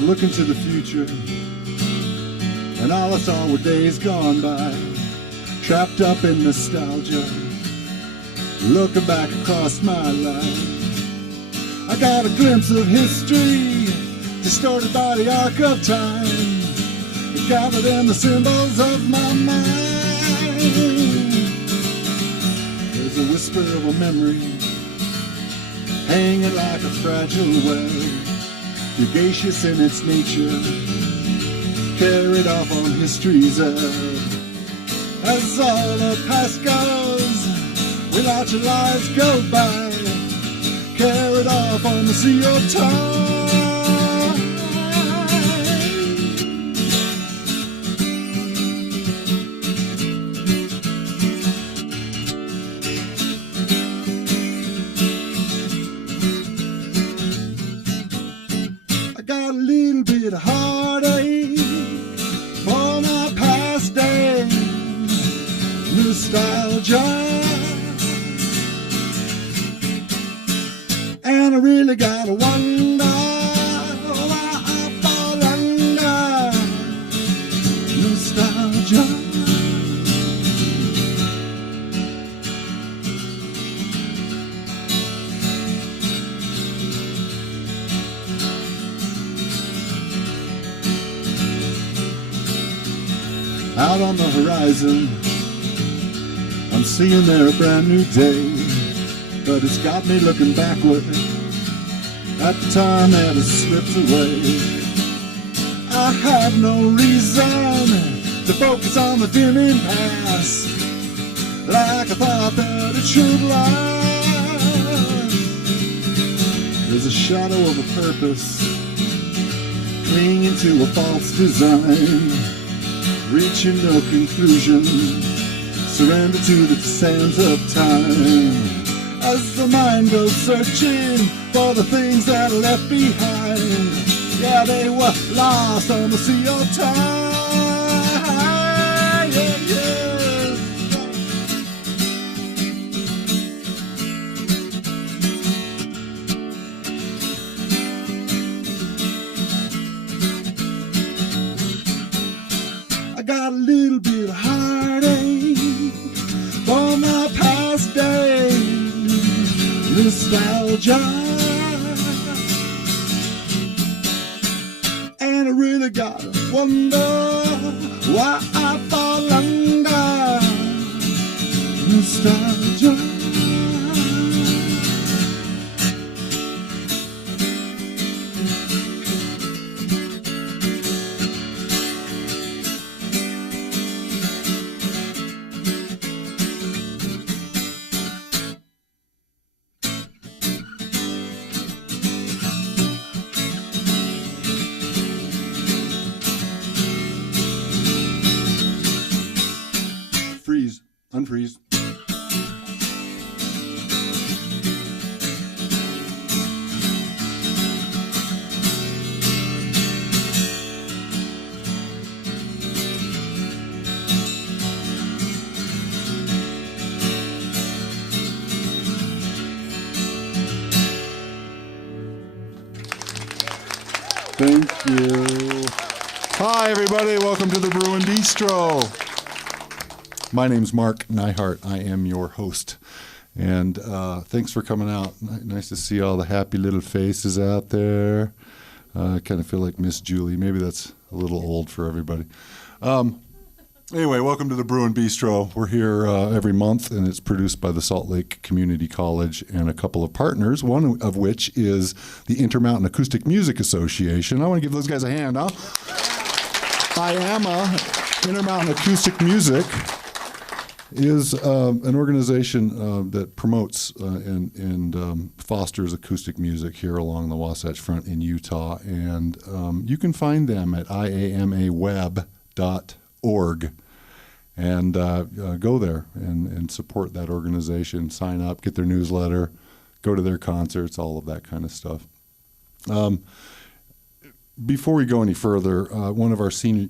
I look into the future, and all I saw were days gone by, trapped up in nostalgia, looking back across my life. I got a glimpse of history, distorted by the arc of time, gathered in the symbols of my mind. There's a whisper of a memory, hanging like a fragile web, fugacious in its nature, carried off on history's ebb. As all the past goes, we watch our lives go by, carried off on the sea of time. I got a little bit of heartache for my past days, nostalgia. And I really gotta wonder why I fall under nostalgia. Out on the horizon, I'm seeing there a brand new day, but it's got me looking backward at the time that has slipped away. I have no reason to focus on the dimming past, like I thought that it should last. There's a shadow of a purpose clinging to a false design, reaching no conclusion, surrender to the sands of time. As the mind goes searching for the things that are left behind, yeah, they were lost on the sea of time. Yeah, yeah. I got a little bit of heartache for my past days, nostalgia, and I really gotta wonder why I fall under nostalgia. Freeze, unfreeze. Thank you. Hi, everybody. Welcome to the Brewin Bistro. My name's Mark Neihart. I am your host. And thanks for coming out. Nice to see all the happy little faces out there. I kind of feel like Miss Julie. Maybe that's a little old for everybody. Anyway, welcome to the Brewin Bistro. We're here every month, and it's produced by the Salt Lake Community College and a couple of partners, one of which is the Intermountain Acoustic Music Association. I want to give those guys a hand, huh? IAMA, Intermountain Acoustic Music, is an organization that promotes and fosters acoustic music here along the Wasatch Front in Utah. And you can find them at iamaweb.org. And go there and support that organization, sign up, get their newsletter, go to their concerts, all of that kind of stuff. Before we go any further, one of our senior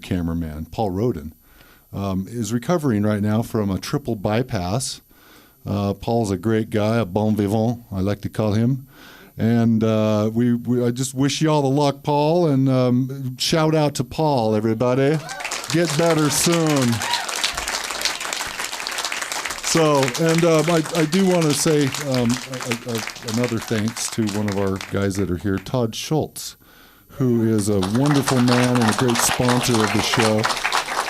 cameraman, Paul Roden, is recovering right now from a triple bypass. Paul's a great guy, a bon vivant, I like to call him. And I just wish you all the luck, Paul, and shout out to Paul, everybody. Get better soon. So, and I do want to say another thanks to one of our guys that are here, Todd Schultz, who is a wonderful man and a great sponsor of the show.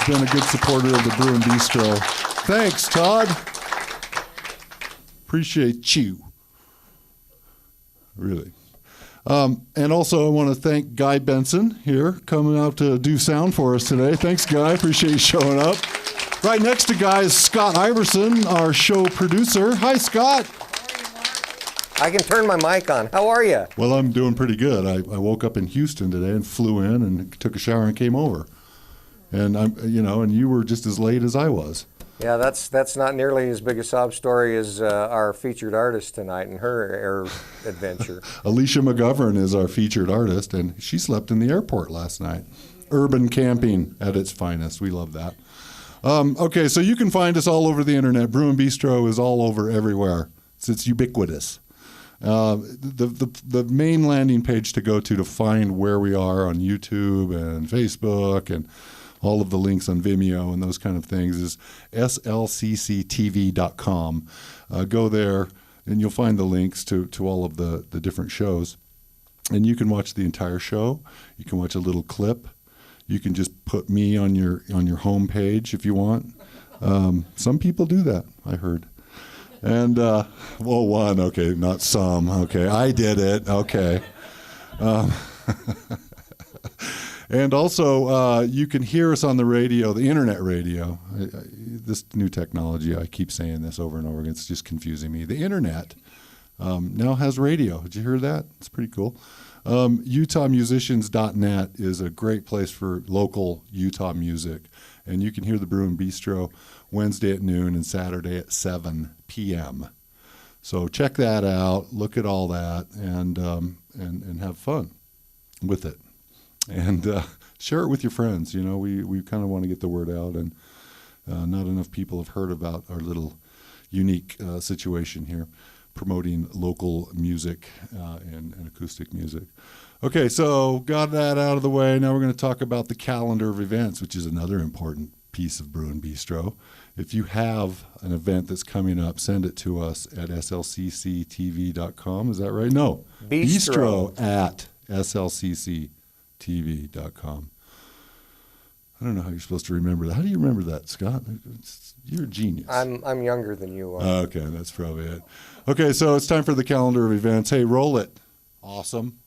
He's been a good supporter of the Brewin Bistro. Thanks, Todd. Appreciate you. Really. And also I want to thank Guy Benson here, coming out to do sound for us today. Thanks, Guy. Appreciate you showing up. Right next to Guy is Scott Iverson, our show producer. Hi, Scott. I can turn my mic on. How are you? Well, I'm doing pretty good. I woke up in Houston today and flew in and took a shower and came over. And and you were just as late as I was. Yeah, that's not nearly as big a sob story as our featured artist tonight and her air adventure. Alicia McGovern is our featured artist, and she slept in the airport last night. Urban camping at its finest. We love that. Okay, so you can find us all over the internet. Brewin Bistro is all over everywhere. It's ubiquitous. The main landing page to go to find where we are on YouTube and Facebook and all of the links on Vimeo and those kind of things is SLCCTV.com. Go there and you'll find the links to all of the different shows. And you can watch the entire show. You can watch a little clip. You can just put me on your home page if you want. Some people do that, I heard. And, one, okay, not some, okay. I did it, okay. And also, you can hear us on the radio, the internet radio. This new technology, I keep saying this over and over again, it's just confusing me. The internet now has radio. Did you hear that? It's pretty cool. UtahMusicians.net is a great place for local Utah music. And you can hear the Brewin Bistro Wednesday at noon and Saturday at 7 p.m. So check that out, look at all that, and have fun with it. And share it with your friends. You know, we kind of want to get the word out, and not enough people have heard about our little unique situation here, promoting local music and acoustic music. Okay, so got that out of the way. Now we're going to talk about the calendar of events, which is another important piece of Brewin Bistro. If you have an event that's coming up, send it to us at slcctv.com. Is that right? No. Bistro at slcctv.com. I don't know how you're supposed to remember that. How do you remember that, Scott? You're a genius. I'm younger than you are. Okay, that's probably it. Okay, so it's time for the calendar of events. Hey, roll it. Awesome.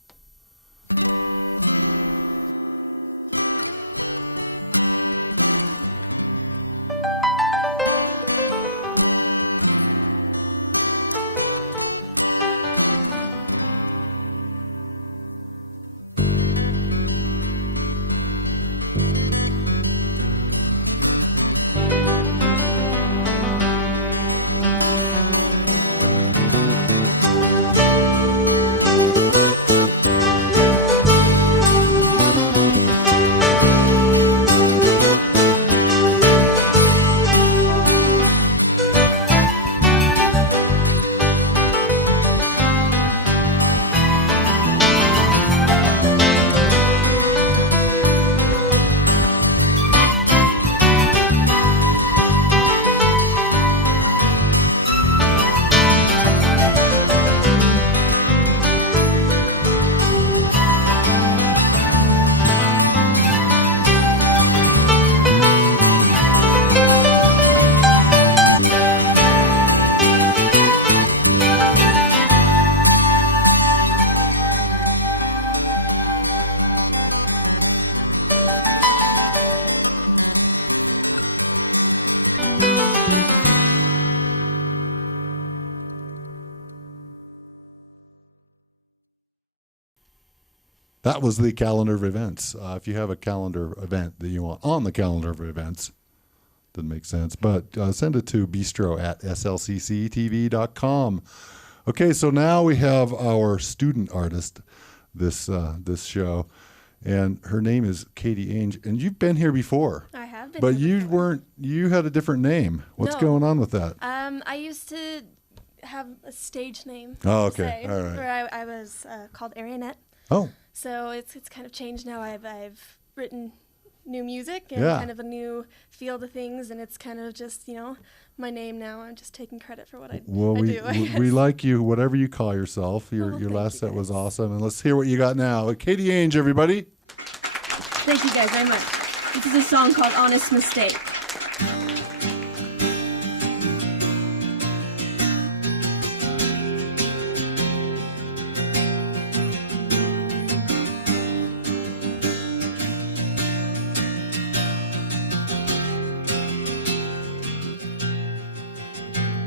That was the calendar of events. If you have a calendar event that you want on the calendar of events, doesn't make sense, but send it to bistro at slcctv.com. Okay, so now we have our student artist this show, and her name is Katie Ainge, and you've been here before. I have been. But here you before. weren't. You had a different name. What's No. going on with that? I used to have a stage name. Oh, okay. Say, All right. where I was called Arianette. Oh. So it's kind of changed now. I've written new music and Yeah. kind of a new feel to things, and it's kind of just, my name now. I'm just taking credit for what I do. I guess. We like you, whatever you call yourself. Your thank last you set was guys. awesome. And let's hear what you got now. Katie Ainge, everybody. Thank you guys very much. This is a song called Honest Mistake.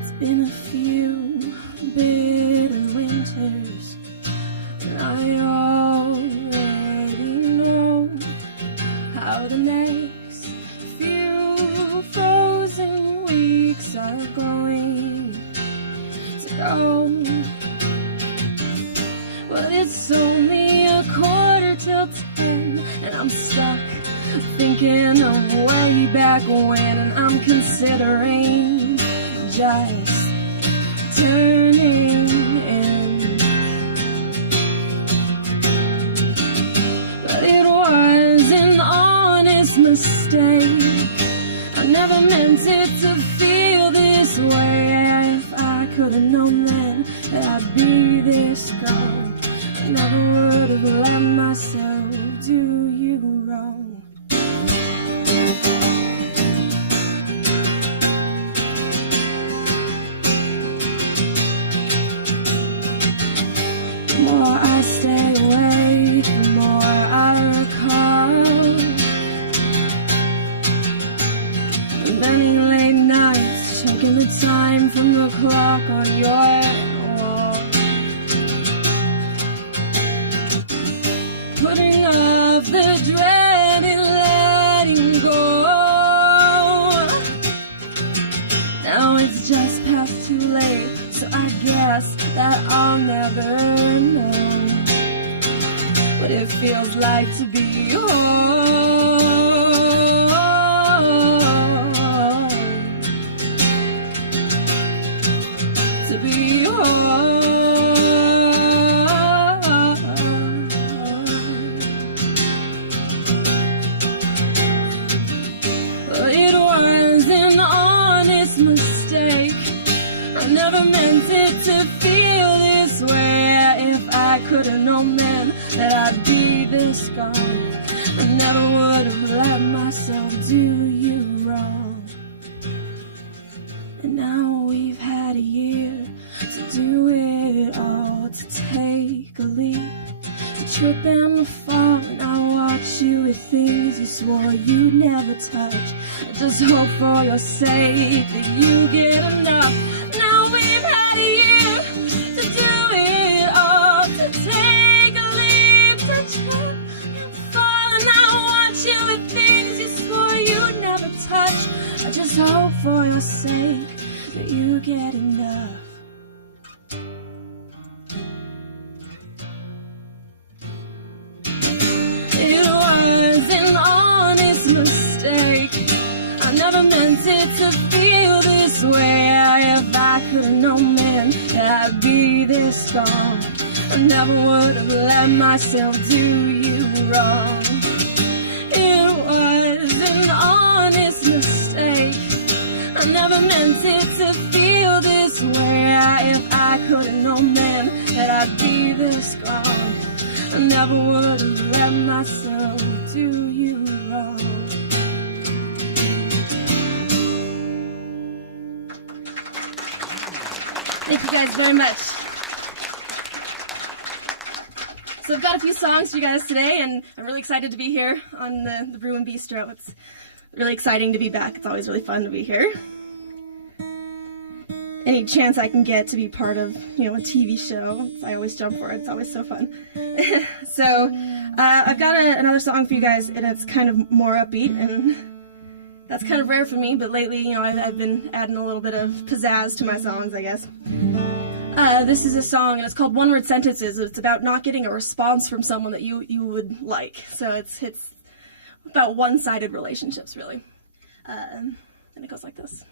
It's been a few bitter winters, and I already know how the next few frozen weeks are going to go. But it's only 10:15, and I'm stuck thinking of way back when, and I'm considering just turning in. But it was an honest mistake. I never meant it to feel this way. If I could have known then that I'd be this girl, I never would have let myself do you wrong. The more I stay awake, the more I recall. And many late nights, checking the time from the clock on your wall. Putting off the dreaded letting go. Now it's just past too late, so I guess that I'll never know what it feels like to be whole. To be whole. It was an honest mistake. I never meant it to feel this way. If I could have known then that I'd be this gone, I never would have let myself do you wrong. And now we've had a year to do it all, to take a leap, to trip and fall, and I watch you with things you swore you'd never touch. I just hope for your sake that you get enough. Now we've had a year to do it all, to take a leap, to trip and fall, and I watch you with things you swore you'd never touch. I just hope for your sake that you get enough. It was an honest mistake. I never meant it to feel this way. If I could have known then that I'd be this gone, I never would have let myself do you wrong. It was an honest mistake. I never meant it to feel this way. If I could have known then that I'd be this gone, I never would have let myself do you wrong. Thank you guys very much. So I've got a few songs for you guys today, and I'm really excited to be here on the Brewin Bistro. It's really exciting to be back. It's always really fun to be here. Any chance I can get to be part of, a TV show, I always jump for it. It's always so fun. So I've got another song for you guys, and it's kind of more upbeat, and that's kind of rare for me, but lately, I've been adding a little bit of pizzazz to my songs, I guess. This is a song, and it's called One Word Sentences. It's about not getting a response from someone that you would like. So it's about one-sided relationships, really. And it goes like this.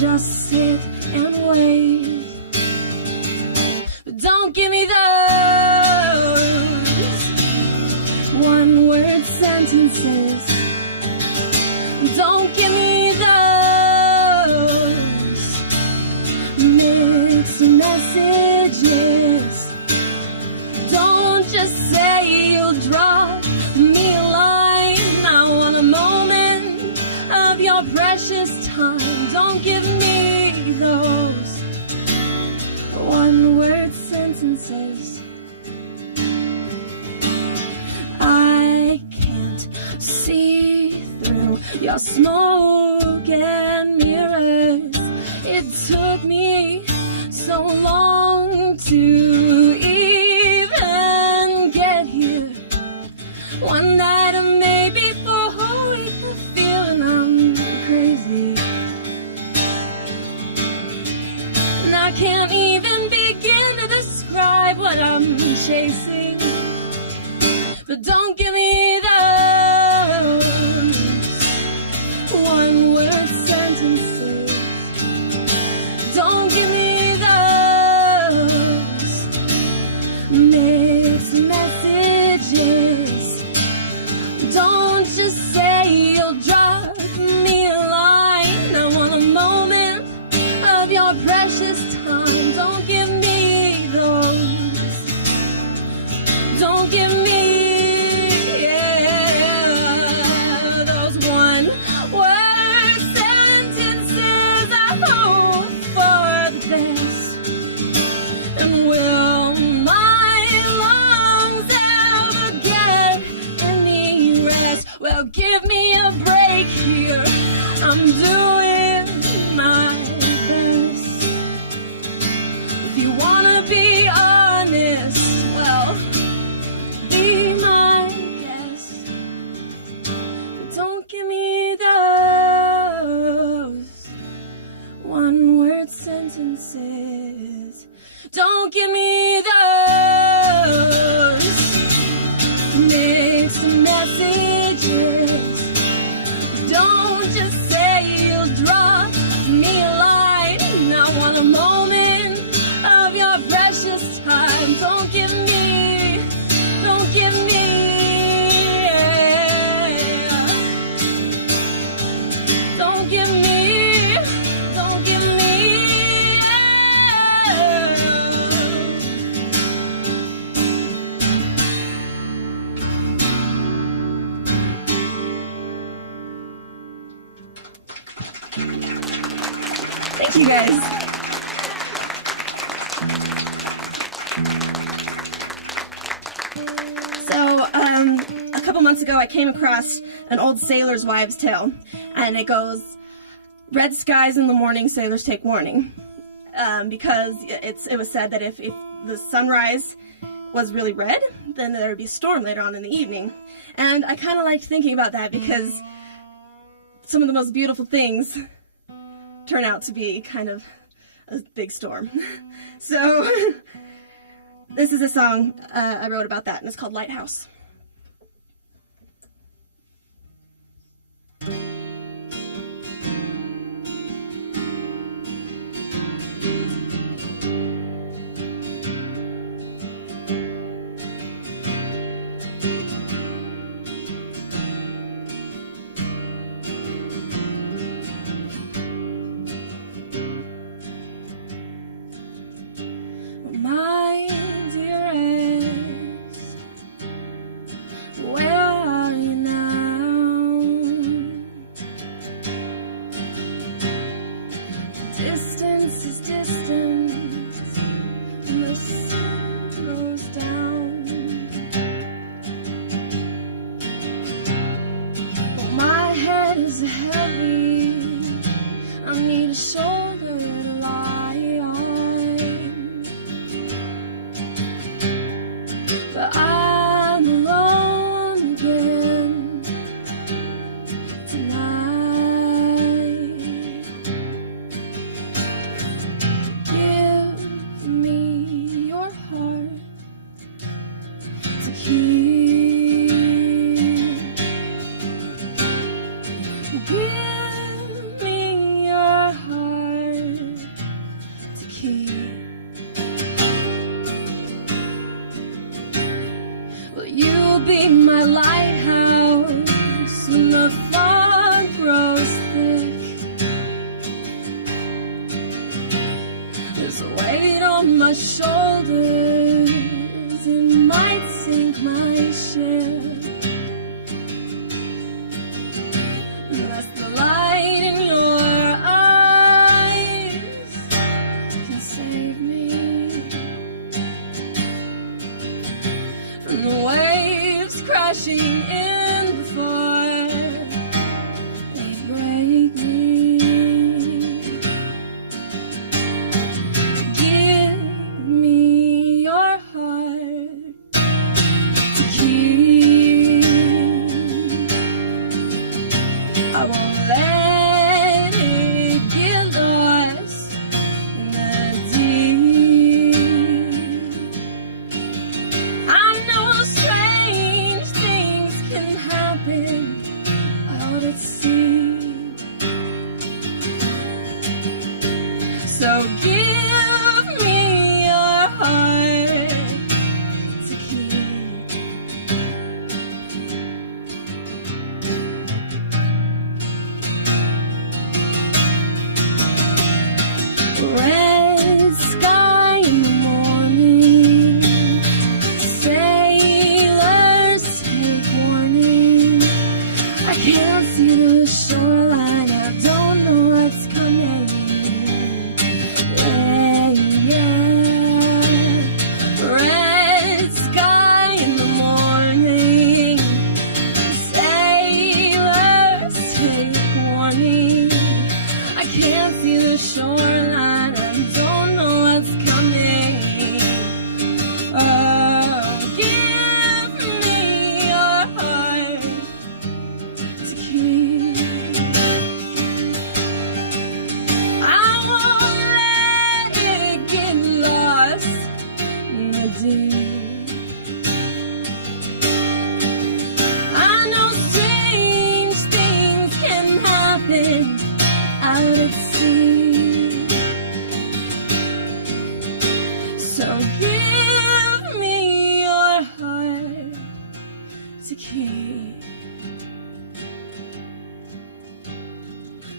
just sit and wait. But don't give me those one-word sentences. Don't give me those mixed messages. Don't just say you'll drop me a line. I want a moment of your precious time. Don't give me those one-word sentences. I can't see through your smoke and mirrors. It took me so long to even get here. One night or maybe for a whole week, the feeling I'm crazy. And I can't even begin to describe what I'm chasing. But don't give me those one-word sentences. Don't give me those mixed messages. Don't just say you'll drop me a line. I want a moment of your precious time. Don't give me those. Don't give me those one-word sentences. I hope for the best. And will my lungs ever get any rest? Well, give me a break here. I'm doing my best. If you wanna be honest, well, be my guest. But don't give me those one-word sentences. Don't give me those mixed messages. Don't just say you'll drop me a line. I want a moment of your precious time. Don't give me don't give me Thank you guys. So, a couple months ago, I came across an old sailor's wives' tale, and it goes, "Red skies in the morning, sailors take warning," because it was said that if the sunrise was really red, then there would be a storm later on in the evening. And I kind of liked thinking about that because some of the most beautiful things turn out to be kind of a big storm. So this is a song I wrote about that, and it's called Lighthouse. My dearest, where are you now? Distance is distance, and the sun goes down. Well, my head is heavy, I need a shoulder to lie on. But I'm alone again tonight. Give me your heart to keep. Give me your heart the weight on my shoulders, it might sink my ship. Unless the light in your eyes can save me from the waves crashing in before they break me. Give me your heart to keep. I won't let it get lost in the deep. I know strange things can happen out at sea. So give me your heart to keep. Red sky in the morning, sailors take warning. I can't see the shoreline, I don't know what's coming. Yeah, yeah. Red sky in the morning, sailors take warning. I can't see the shoreline, I don't know what's coming. Oh, give me your heart to keep. I won't let it get lost in the deep. I know strange things can happen out at sea. So give me your heart to keep.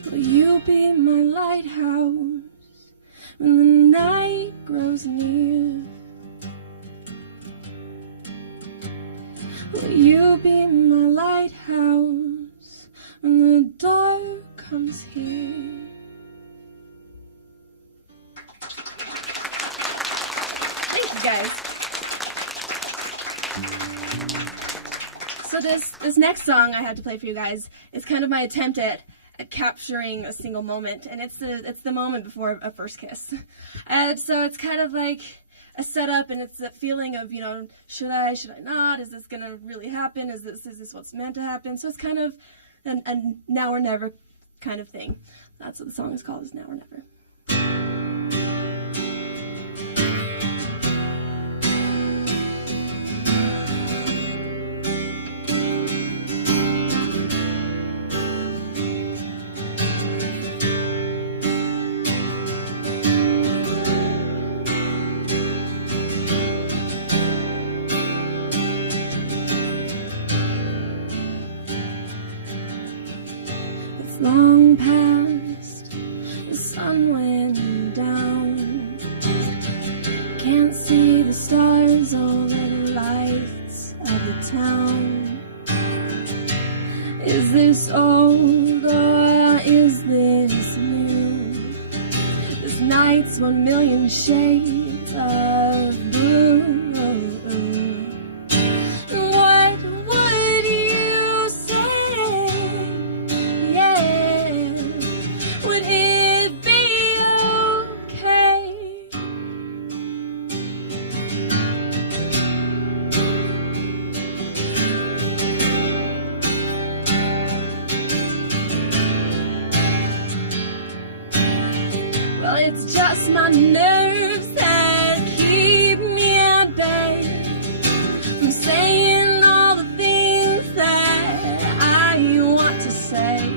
Will you be my lighthouse when the night grows near? Will you be my lighthouse when the dark comes here? Thank you, guys. So this next song I had to play for you guys is kind of my attempt at capturing a single moment, and it's the moment before a first kiss. So it's kind of like a setup, and it's that feeling of, you know, should I not? Is this gonna really happen? Is this what's meant to happen? So it's kind of a now or never kind of thing. That's what the song is called, is Now or Never. Long past, the sun went down. Can't see the stars or the lights of the town. Is this old or is this new? This night's 1,000,000 shades of blue. It's just my nerves that keep me at bay from saying all the things that I want to say.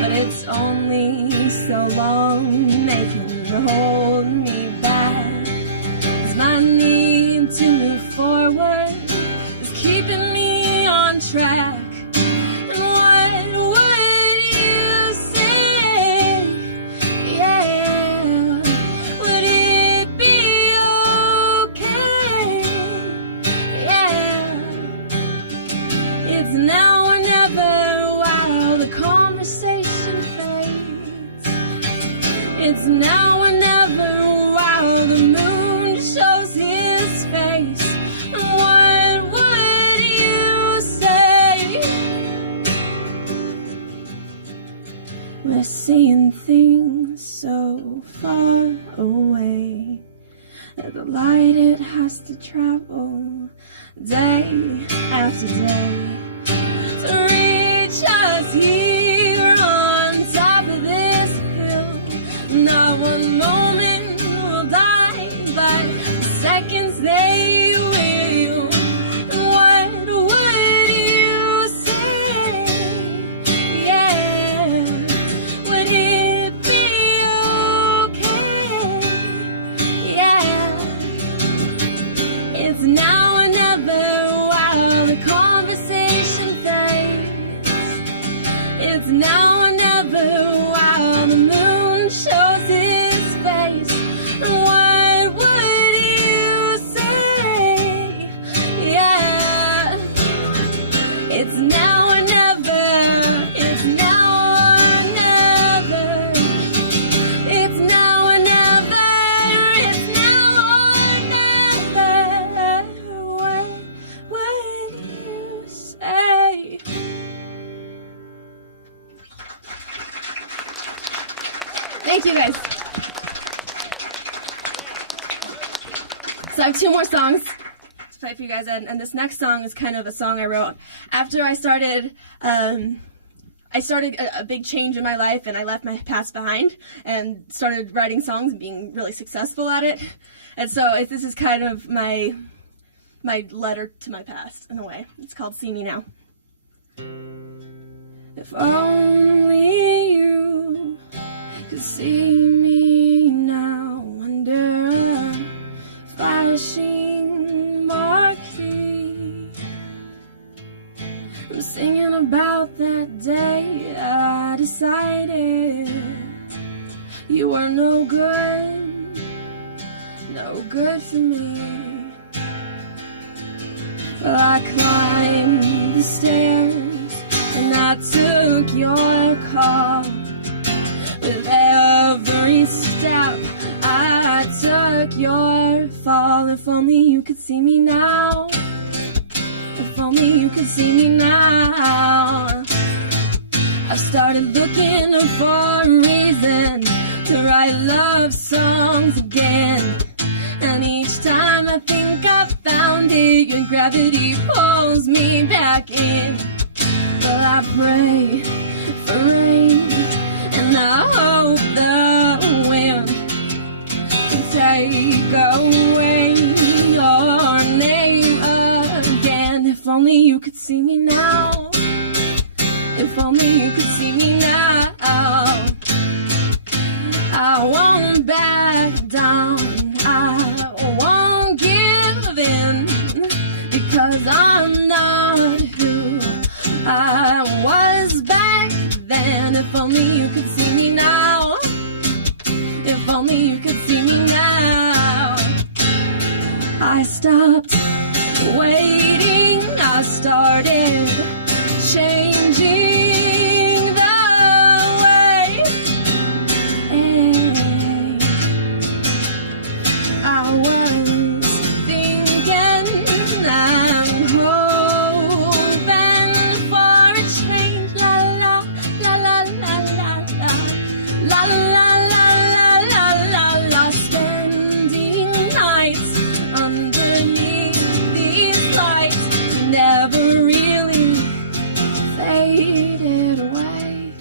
But it's only so long they can hold me back. 'Cause my need to move forward is keeping me on track. Would it It's now or never while the moon shows his face. What would you say? We're seeing things so far away that the light it has to travel day after day to reach us here on top of this hill. Not one moment will die, but seconds they will. What would you say? Yeah, would it be okay? Yeah, it's now or never while the conversation fades. It's now or never while the moon shows its face. What would you say? Yeah, it's now or never. It's now or never. It's now or never. It's now or never. What would you say? Thank you, guys. So I have 2 more songs to play for you guys, and this next song is kind of a song I wrote after I started a big change in my life, and I left my past behind and started writing songs and being really successful at it. And so this is kind of my letter to my past in a way. It's called See Me Now. If only you could see me now under a flashing marquee. I'm singing about that day I decided you were no good for me. Well, I climbed the stairs and I took your call. With every step I took your fall. If only you could see me now. If only you could see me now. I've started looking for a reason to write love songs again. And each time I think I've found it, your gravity pulls me back in. Well, I pray for rain, and I hope the wind can take away your name again. If only you could see me now. If only you could see me now. I won't back down. I won't give in, because I'm not who I was back then. If only you could see me now. If only you could see me now. I stopped waiting. I started changing the way I was thinking. I'm hoping for a change. La la la la la la la la la la la la. Spending nights underneath these lights never really faded away.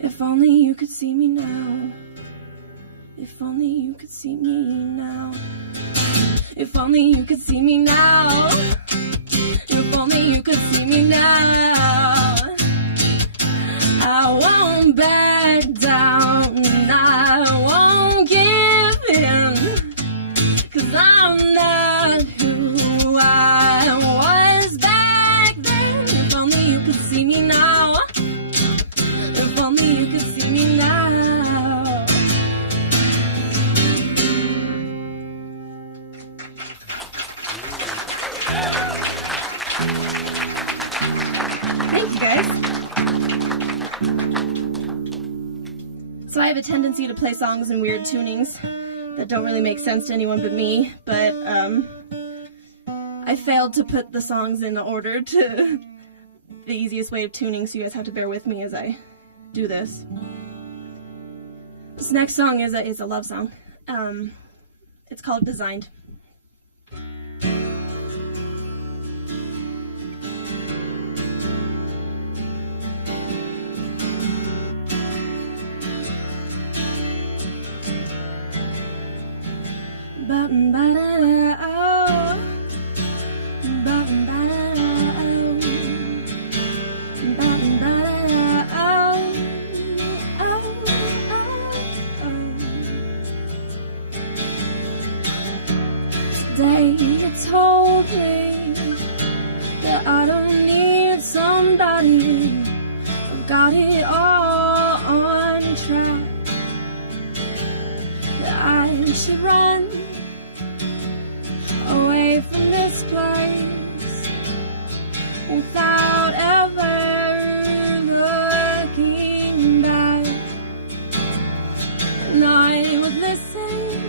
If only you could see me now. If only you could see me now. If only you could see me now. If only you could see me now. I won't back down. I won't give in, 'cause I'm not who I was back then. If only you could see me now. If only you could see me now. Thank you, guys. tendency to play songs in weird tunings that don't really make sense to anyone but me, but I failed to put the songs in the order to the easiest way of tuning, so you guys have to bear with me as I do this. This next song is a love song. It's called Designed. Today you told me that I don't need somebody. I've got it all on track. That I should run away from this place without ever looking back. And I would listen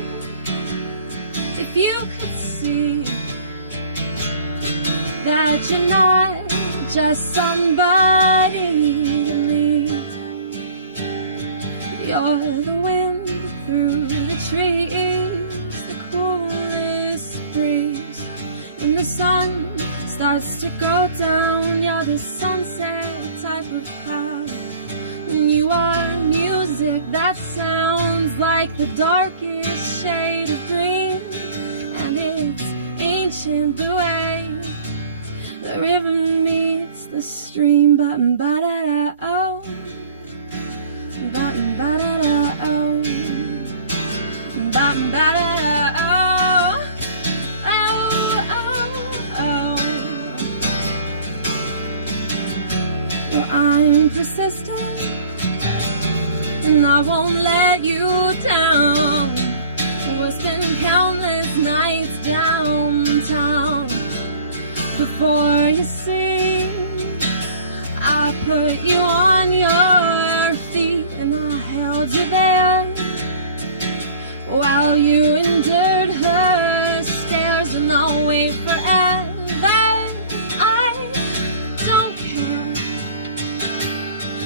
if you could see that you're not just somebody to me. You're the wind through the trees, the coolest breeze. When the sun starts to go down, you're the sunset type of cloud. And you are music that sounds like the darkest shade of green. And it's ancient the way the river meets the stream. Ba-da-da-oh, ba-da-da-oh, ba-da-da-oh, oh, oh, oh. Well, I'm persistent, and I won't let you down. We'll spend countless nights downtown. Before you see, I put you on your feet, and I held you there while you endured her stares. And I'll wait forever, I don't care,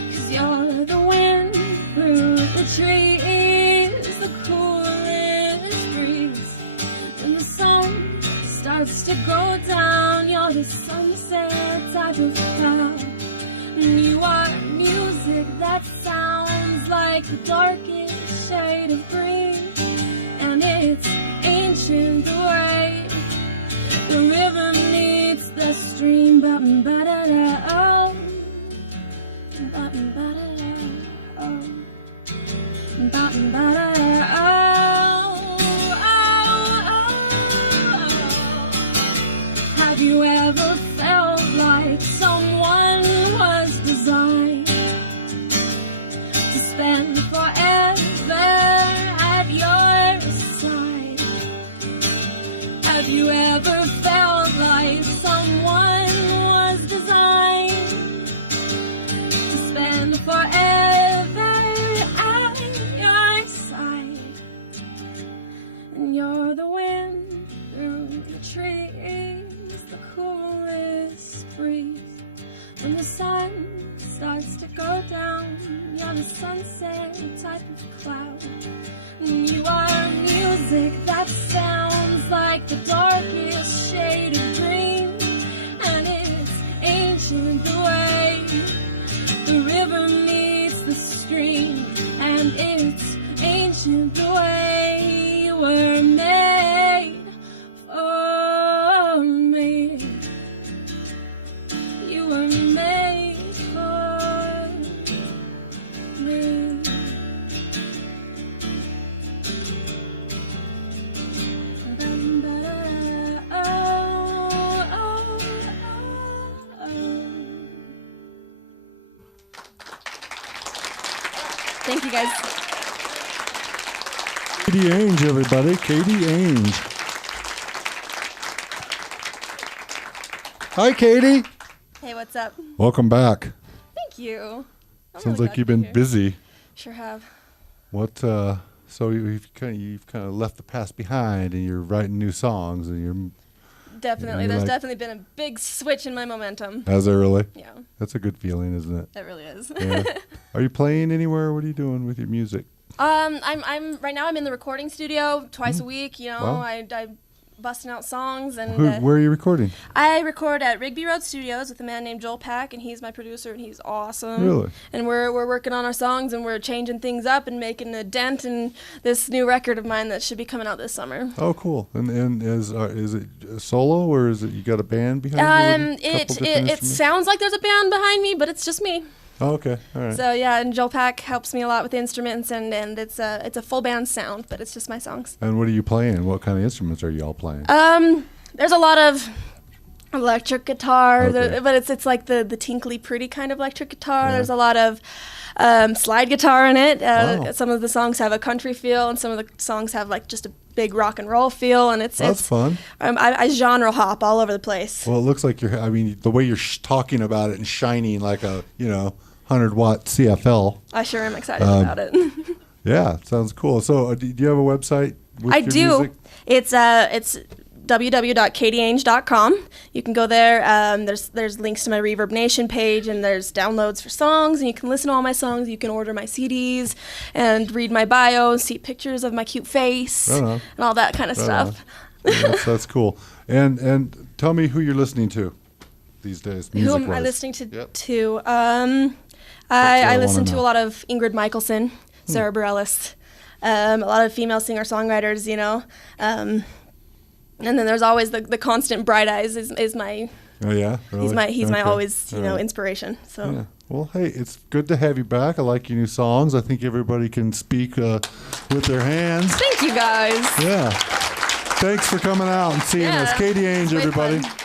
'cause you're the wind through the trees, the coolest breeze. When the sun starts to go down, you're the sunset type of cloud. And you are music that sounds like the darkest shade of green. And it's ancient the way the river meets the stream. Ba-da-da-oh, ba-da-da-oh, ba-da-da-oh, oh. Have you ever felt like someone was designed to spend forever at your side? Have you ever felt like someone was designed to spend forever at your side? And you're the wind through the trees, the coolest breeze. When the sun starts to go down, you're the sunset type of cloud. And you are music that sounds like the darkest shade of green. And it's ancient the way the river meets the stream. And it's ancient the way you were made for me. You were made for me. Thank you, guys. Katie Ainge, everybody. Katie Ainge. Hi, Katie. Hey, what's up? Welcome back. Thank you. I'm Sounds really like glad you've to be been here. busy. Sure have. What? So you've kind of left the past behind, and you're writing new songs, and you're Definitely. you're There's like- definitely been a big switch in my momentum. Has there really? Yeah, That's a good feeling, isn't it? it really is. Yeah. Are you playing anywhere? What are you doing with your music? I'm right now. I'm in the recording studio twice a week. You know, Wow. I busting out songs, and Where are you recording? I record at Rigby Road Studios with a man named Joel Pack, and he's my producer, and he's awesome. Really? And we're working on our songs, and we're changing things up and making a dent in this new record of mine that should be coming out this summer. Oh, cool. And is it solo, or is it you got a band behind you? with a couple different It instruments? sounds like there's a band behind me, but it's just me. Oh, okay. All right. So yeah, and Joel Pack helps me a lot with the instruments, and it's a full band sound, but it's just my songs. And what are you playing? What kind of instruments are you all playing? There's a lot of electric guitar, Okay. but it's like the tinkly, pretty kind of electric guitar. Yeah. There's a lot of slide guitar in it. Wow. Some of the songs have a country feel, and some of the songs have like just a big rock and roll feel, and That's fun. I genre hop all over the place. Well, it looks like you're. I mean, the way you're talking about it and shining like a 100-watt CFL. I sure am excited about it. Yeah, sounds cool. So, do you have a website? With I your do. Music? It's www.katieainge.com. You can go there. There's links to my Reverb Nation page, and there's downloads for songs, and you can listen to all my songs. You can order my CDs and read my bio, see pictures of my cute face, Right on. and all that kind of Right stuff. Yeah, that's cool. And tell me who you're listening to these days. Who am I music-wise. listening to? Yep. I I listen wanna to know. a lot of Ingrid Michaelson, Sarah Bareilles, a lot of female singer-songwriters, and then there's always the constant Bright Eyes is my Oh yeah. Really? he's my Okay. always All right. inspiration. So Yeah. Well, hey, it's good to have you back. I like your new songs. I think everybody can speak with their hands. thank you guys. Yeah. Thanks for coming out and seeing Yeah, us. Katie Ainge, it's way everybody. fun.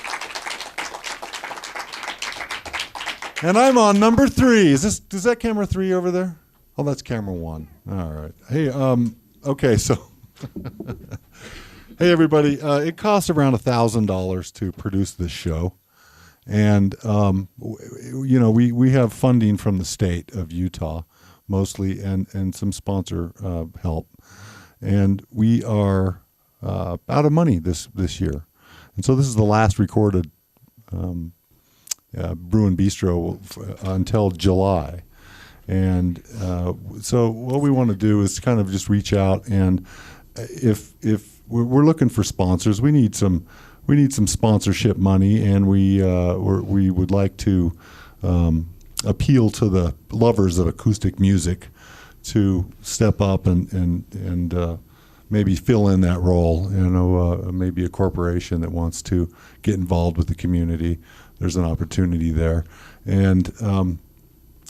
And I'm on number 3. Is that camera 3 over there? Oh, that's camera 1. All right. Hey, okay, so hey everybody, it costs around $1,000 to produce this show. And we have funding from the state of Utah mostly and some sponsor help. And we are out of money this year. And so this is the last recorded Brewin Bistro until July. And so what we want to do is kind of just reach out, and if we're looking for sponsors, we need some sponsorship money, and we would like to appeal to the lovers of acoustic music to step up and maybe fill in that role. Maybe a corporation that wants to get involved with the community. There's an opportunity there, and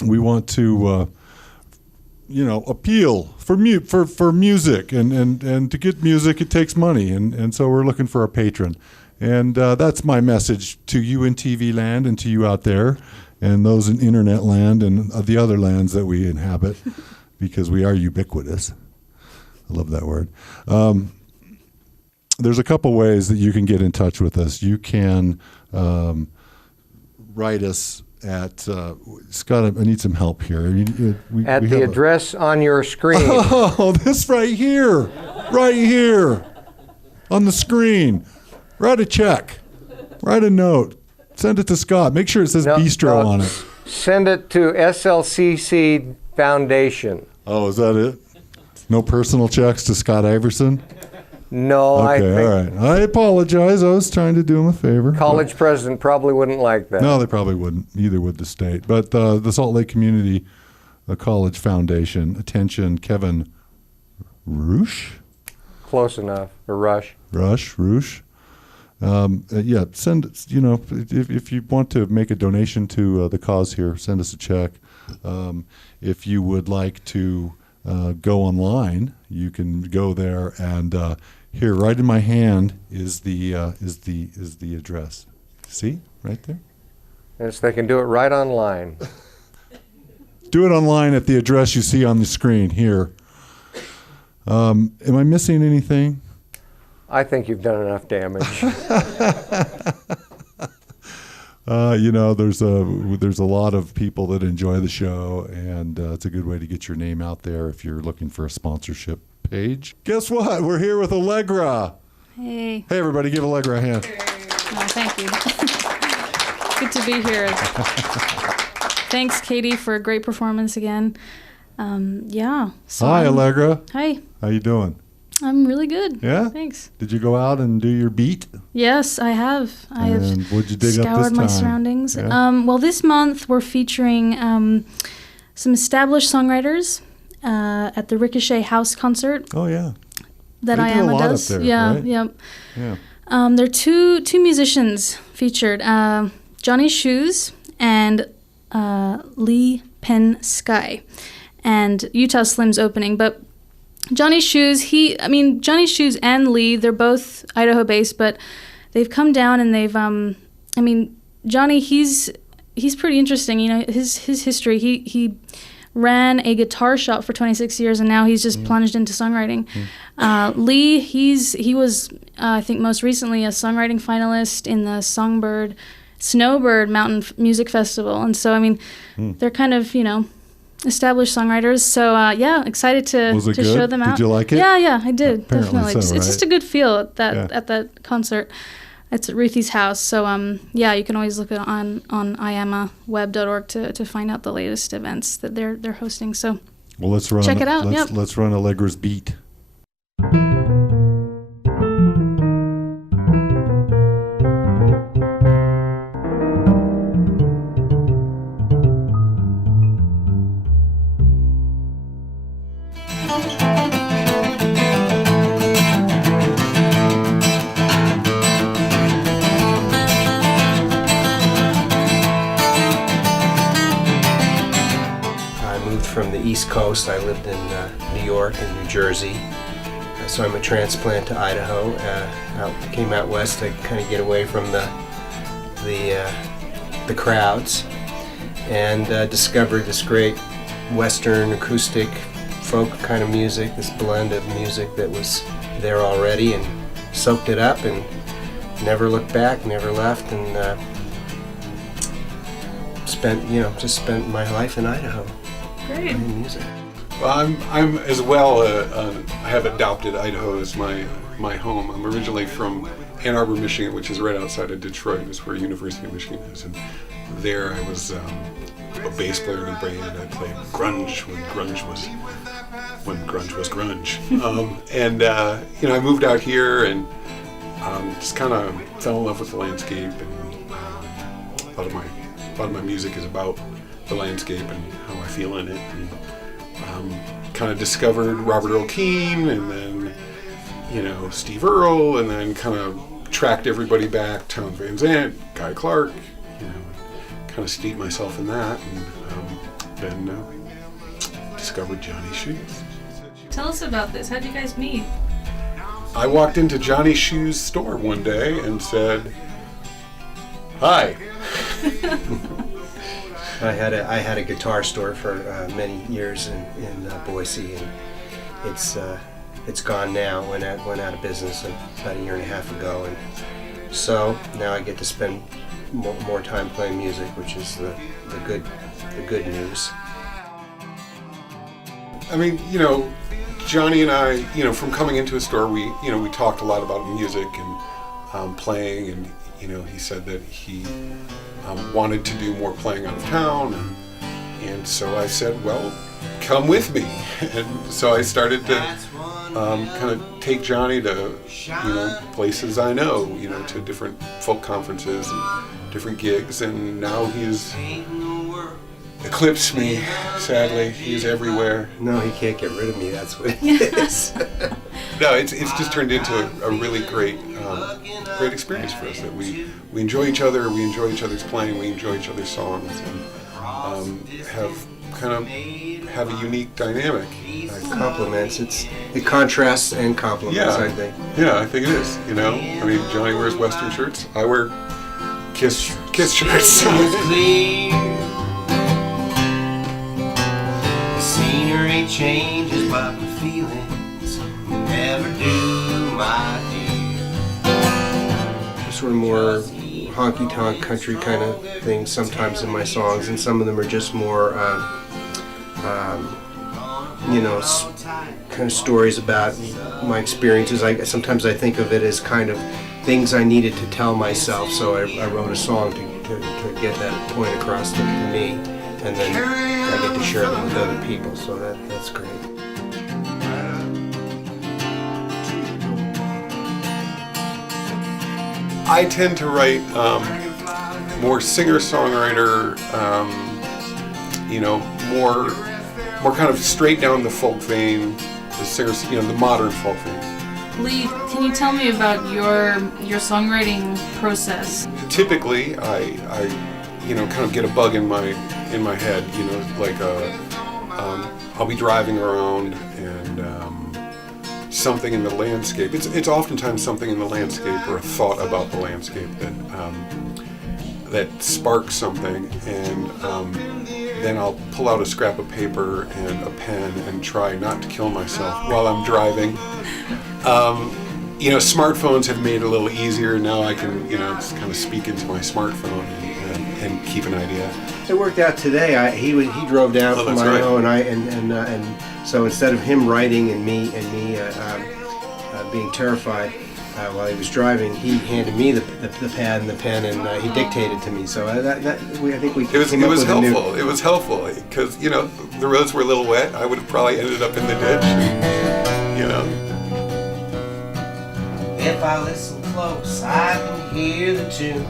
we want to appeal for music, and to get music it takes money, and so we're looking for a patron, and that's my message to you in TV land and to you out there and those in internet land and the other lands that we inhabit, because we are ubiquitous. I love that word. There's a couple ways that you can get in touch with us. You can write us at Scott. I need some help here. We At have the address on your screen. Oh, this right here on the screen. Write a check. Write a note. Send it to Scott. Make sure it says Bistro on it. Send it to SLCC Foundation. Oh, is that it? No personal checks to Scott Iverson? No, I Okay, think all right. I apologize. I was trying to do him a favor. college president probably wouldn't like that. No, they probably wouldn't. Neither would the state. But the Salt Lake Community College Foundation, attention, Kevin Roosh? Close enough. Or Rush. Roosh. Yeah, send, if you want to make a donation to the cause here, send us a check. If you would like to go online, you can go there, and here, right in my hand, is the address. See, right there. Yes, they can do it right online. Do it online at the address you see on the screen here. Am I missing anything? I think you've done enough damage. There's a lot of people that enjoy the show, and it's a good way to get your name out there if you're looking for a sponsorship page. Guess what? We're here with Allegra. Hey. Hey, everybody, give Allegra a hand. Oh, thank you. Good to be here. Thanks, Katie, for a great performance again. So Hi, Allegra. Hi. How you doing? I'm really good. Yeah? Thanks. Did you go out and do your beat? Yes, I have. I have what'd you dig up scoured this time? my surroundings. Yeah? Well, this month we're featuring some established songwriters at the Ricochet House concert Oh, yeah. that They do a IAMA lot does. up there, Yeah, right? yep. Yeah. There are two musicians featured, Johnny Shoes and Lee Penn Sky, and Utah Slim's opening. But Johnny Shoes, Johnny Shoes and Lee, they're both Idaho-based, but they've come down and they've, Johnny, he's pretty interesting. His history. He ran a guitar shop for 26 years, and now he's just plunged into songwriting. Lee, he was, I think most recently, a songwriting finalist in the Snowbird Mountain Music Festival. And so, they're kind of, established songwriters. So, excited to show them out. Did you like it? Yeah, I did. Apparently Definitely. so, It's just a good feel at that concert. It's at Ruthie's house. So, you can always look it on iamaweb.org to find out the latest events that they're hosting. So, well, let's run. Check it out. Let's run Allegra's beat. From the East Coast. I lived in New York and New Jersey, so I'm a transplant to Idaho. Came out west to kind of get away from the crowds, and discovered this great Western acoustic folk kind of music, this blend of music that was there already, and soaked it up and never looked back, never left, and spent my life in Idaho. great. Music. Well, I'm as well. I have adopted Idaho as my home. I'm originally from Ann Arbor, Michigan, which is right outside of Detroit. It's where University of Michigan is, and there I was a bass player in a band. I played grunge when grunge was grunge. I moved out here and just kind of fell in love with the landscape, and a lot of my music is about the landscape and how I feel in it, and kind of discovered Robert Earl Keen, and then Steve Earle, and then kind of tracked everybody back, Towne Van Zandt, Guy Clark, kind of steeped myself in that, and then discovered Johnny Shoes. Tell us about this. How'd you guys meet? I walked into Johnny Shoes' store one day and said, "Hi." I had a guitar store for many years in Boise, and it's gone now. Went out of business about a year and a half ago, and so now I get to spend more time playing music, which is the good news. Johnny and I, from coming into a store, we talked a lot about music and playing, and he said that he wanted to do more playing out of town, and so I said, well, come with me. And so I started to kind of take Johnny to places I know, to different folk conferences and different gigs, and now he's eclipsed me, sadly. He's everywhere. No, he can't get rid of me, that's what it is. No, it's just turned into a really great experience for us, that we enjoy each other, we enjoy each other's playing, we enjoy each other's songs, and have a unique dynamic. Compliments. It contrasts and compliments, I think. Yeah, I think it is. Johnny wears Western shirts. I wear Kiss shirts. The scenery changes, but my feelings never do, my dear. Sort of more honky-tonk country kind of things sometimes in my songs, and some of them are just more, kind of stories about my experiences. Sometimes I think of it as kind of things I needed to tell myself, so I wrote a song to get that point across to me, and then I get to share them with other people, so that's great. I tend to write more singer-songwriter, more kind of straight down the folk vein, the modern folk vein. Lee, can you tell me about your songwriting process? Typically, I kind of get a bug in my head, like I'll be driving around and something in the landscape. It's oftentimes something in the landscape or a thought about the landscape that sparks something, and then I'll pull out a scrap of paper and a pen and try not to kill myself while I'm driving. Smartphones have made it a little easier. Now I can, just kind of speak into my smartphone and keep an idea. It worked out today. He drove down from Idaho, and so instead of him writing and me being terrified while he was driving, he handed me the pad and the pen, and he dictated to me. So I think we came up with a new... It was helpful because the roads were a little wet. I would have probably ended up in the ditch. If I listen close, I can hear the tune.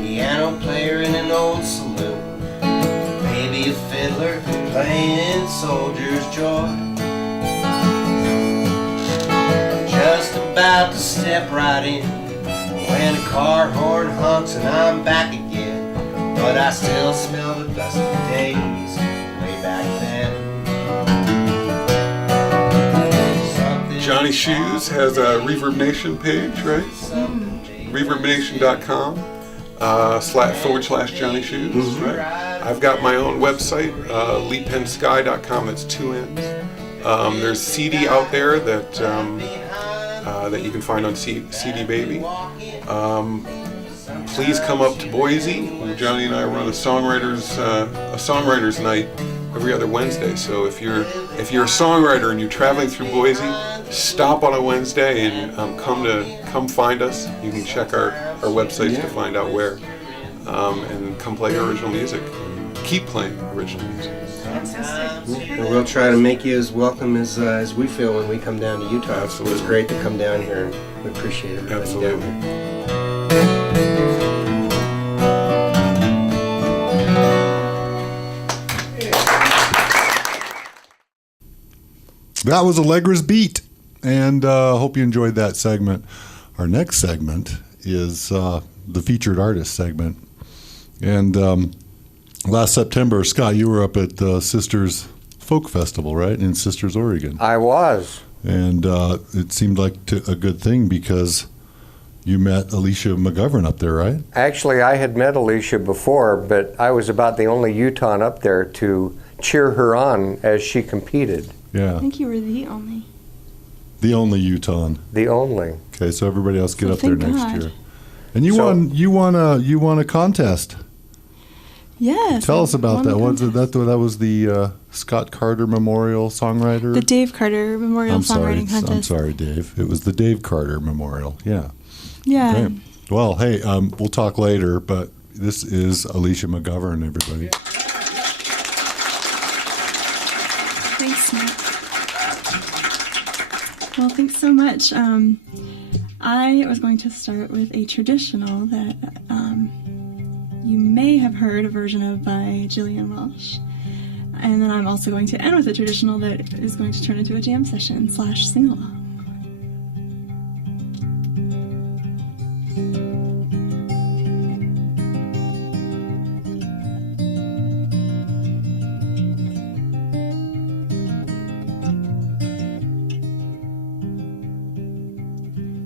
Piano player in an old saloon. Maybe a fiddler playing Soldier's Joy. Just about to step right in when a car horn honks and I'm back again. But I still smell the dust of days way back then. Johnny Shoes has a Reverb Nation page, right? ReverbNation.com // Johnny Shoes, right? I've got my own website, leapensky.com, that's 2 N's. There's CD out there that you can find on CD Baby. Please come up to Boise. Johnny and I run a songwriters night every other Wednesday. So if you're a songwriter and you're traveling through Boise, stop on a Wednesday and come find us. You can check our websites to find out where, and come play original music. Keep playing original music. And we'll try to make you as welcome as we feel when we come down to Utah. Absolutely. It's great to come down here, and we appreciate everybody Absolutely. down here. That was Allegra's Beat, and hope you enjoyed that segment. Our next segment is the featured artist segment. And last September, Scott, you were up at Sisters Folk Festival, right, in Sisters, Oregon. I was. And it seemed like a good thing because you met Alicia McGovern up there, right? Actually, I had met Alicia before, but I was about the only Utahn up there to cheer her on as she competed. Yeah. I think you were the only. The only Utahn. The only. Okay, so everybody else get up there thank next God. year. And you won a contest. Yes. Tell us about that. What That was the Scott Carter Memorial Songwriter. The Dave Carter Memorial Songwriting Contest. I'm sorry, Dave. It was the Dave Carter Memorial. Yeah. Yeah. Okay. Well, hey, we'll talk later, but this is Alicia McGovern, everybody. Thanks, Matt. Well, thanks so much. I was going to start with a traditional that you may have heard a version of by Jillian Welsh. And then I'm also going to end with a traditional that is going to turn into a jam session / sing-along.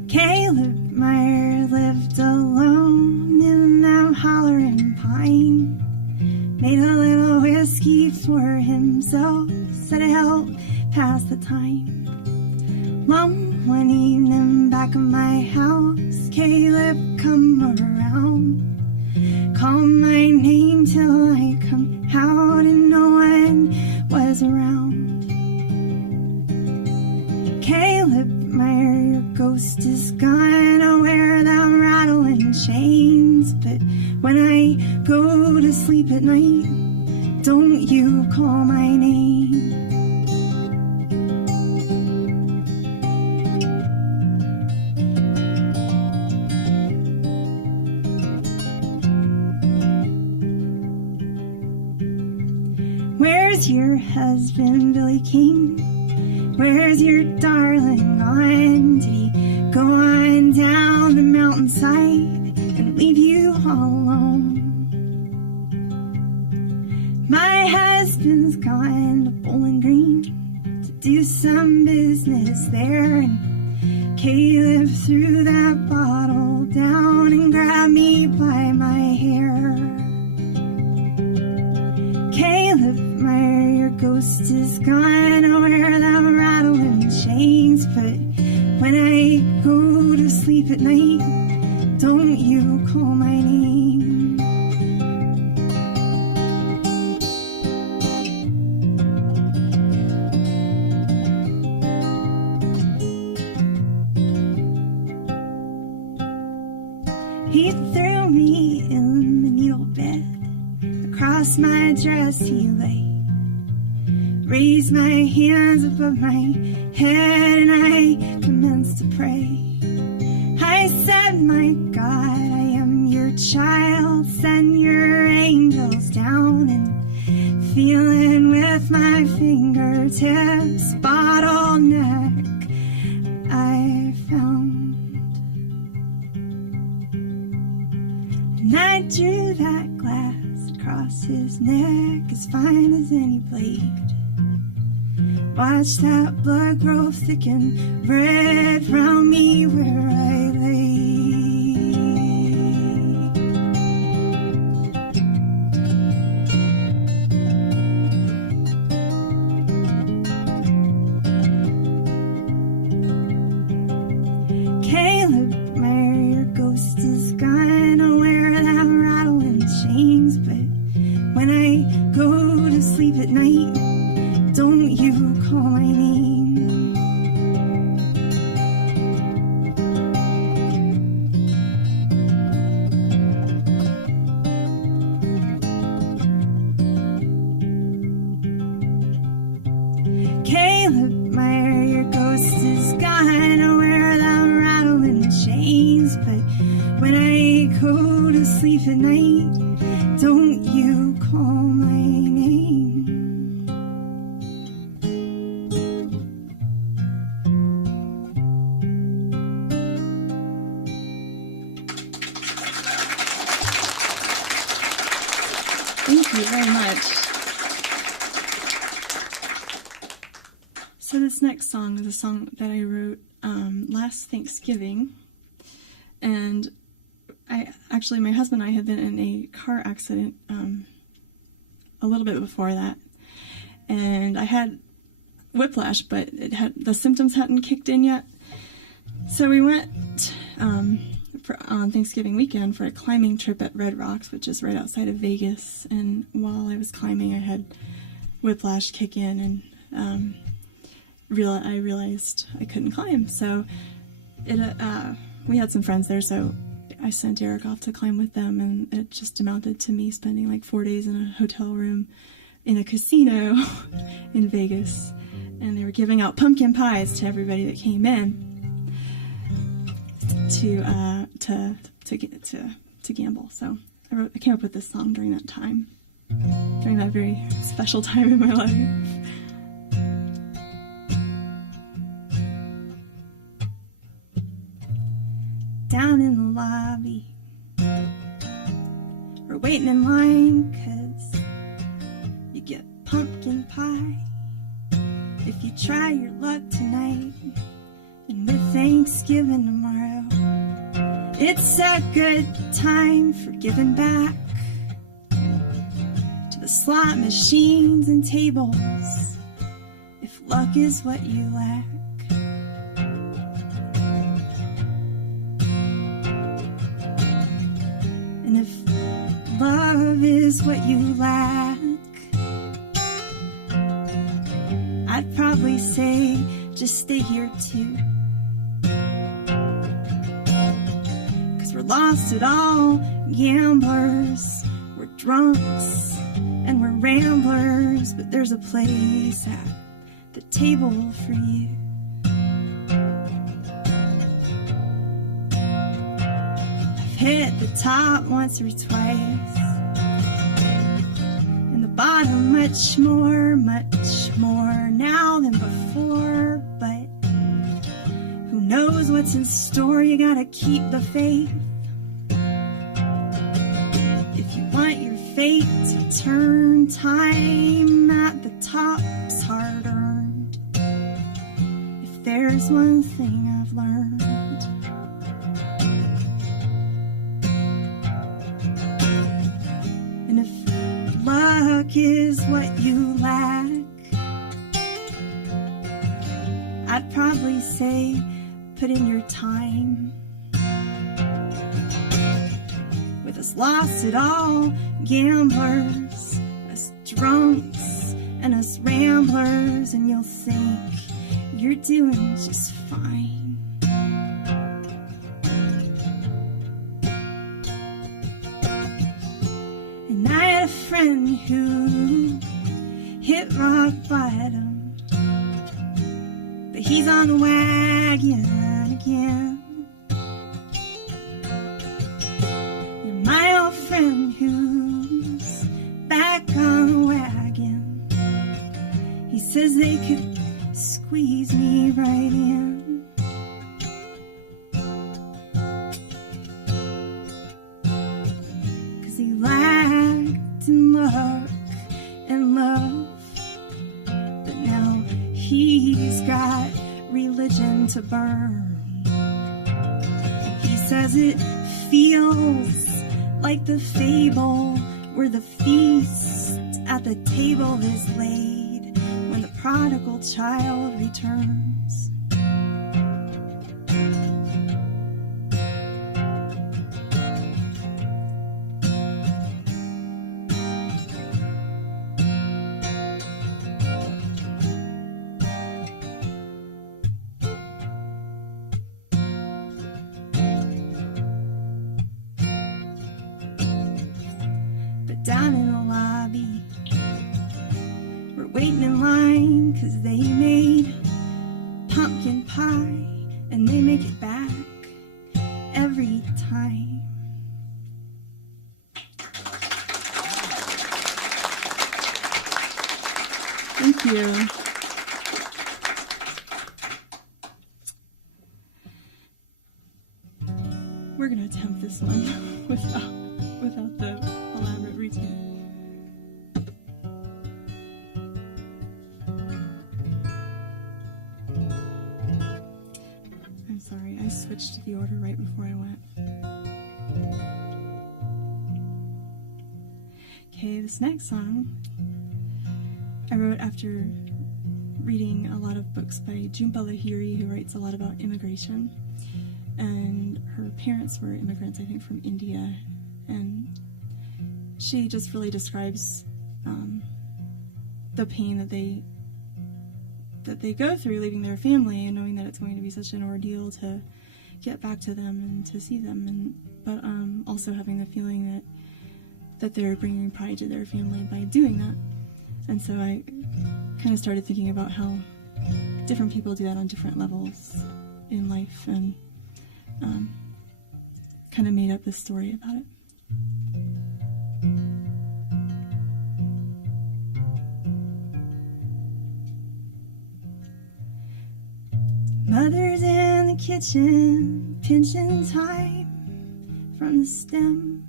Caleb Meyer lived alone in that hollering pine. Made a little whiskey for himself, said to help pass the time. Long one evening back at my house, Caleb come around. around. Call my name till I come out and no one was around. Caleb Meyer, your ghost is gone. I wear them rattling chains, but when I go to sleep at night, don't you call my name. Where's your husband, Billy King? Where's your darling gone? Did he go on down the mountainside and leave you all alone? My husband's gone to Bowling Green to do some business there, and Caleb threw that bottle down and grabbed me by my hair. Caleb Meyer, your ghost is gone. I wear them rattling chains, but when I go to sleep at night, don't you call my name. He threw me in the needle bed. Across my dress he lay, raised my hands above my head, and I commenced to pray. I said, my God, I am your child, send your angels down, and feeling with my fingertips, bottleneck I found. And I drew that glass across his neck as fine as any blade. Watch that blood grow thick and red round me where I lay. Caleb Meyer, your ghost is gone. I wear them rattling chains, but when I go to sleep at night, don't you call my name. Caleb Meyer, your ghost is gone. I wear them rattling chains, but when I go to sleep at night, don't you call my name. Thank you very much. So this next song is a song that I wrote last Thanksgiving, and my husband and I had been in a car accident a little bit before that, and I had whiplash, but the symptoms hadn't kicked in yet. So we went on Thanksgiving weekend for a climbing trip at Red Rocks, which is right outside of Vegas. And while I was climbing, I had whiplash kick in, and I realized I couldn't climb. So we had some friends there, so I sent Eric off to climb with them, and it just amounted to me spending like 4 days in a hotel room in a casino in Vegas, and they were giving out pumpkin pies to everybody that came in to gamble. So I came up with this song during that time, during that very special time in my life. Down in the lobby, we're waiting in line 'cause you get pumpkin pie if you try your luck tonight. And with Thanksgiving tomorrow, it's a good time for giving back to the slot machines and tables if luck is what you lack. is what you lack, I'd probably say just stay here too. 'Cause we're lost at all, gamblers, we're drunks, and we're ramblers, but there's a place at the table for you. I've hit the top once or twice, and the bottom much more now than before, but who knows what's in store? You gotta keep the faith. If you want your fate to turn, time at the top's hard earned. If there's one thing I've learned, and if luck is what you lack, I'd probably say put in your time. With us lost at all, gamblers, us drunks, and us ramblers, and you'll think you're doing just fine. And I had a friend who hit rock bottom, but he's on the wagon again. And my old friend who's back on the wagon, he says they could squeeze me right in. 'Cause he lacked in luck and love, but now he's got religion to burn. He says it feels like the fable where the feast at the table is laid when the prodigal child returns. Down in the lobby, we're waiting in line 'cause they made pumpkin pie, and they make it back every time. Thank you. We're gonna attempt this one without the elaborate routine. I'm sorry, I switched the order right before I went. Okay, this next song I wrote after reading a lot of books by Jhumpa Lahiri, who writes a lot about immigration. And her parents were immigrants, I think, from India. And she just really describes the pain that they go through leaving their family and knowing that it's going to be such an ordeal to get back to them and to see them, but also having the feeling that they're bringing pride to their family by doing that. And so I kind of started thinking about how different people do that on different levels in life, and kind of made up this story about it. Mother's in the kitchen, pinching thyme from the stem.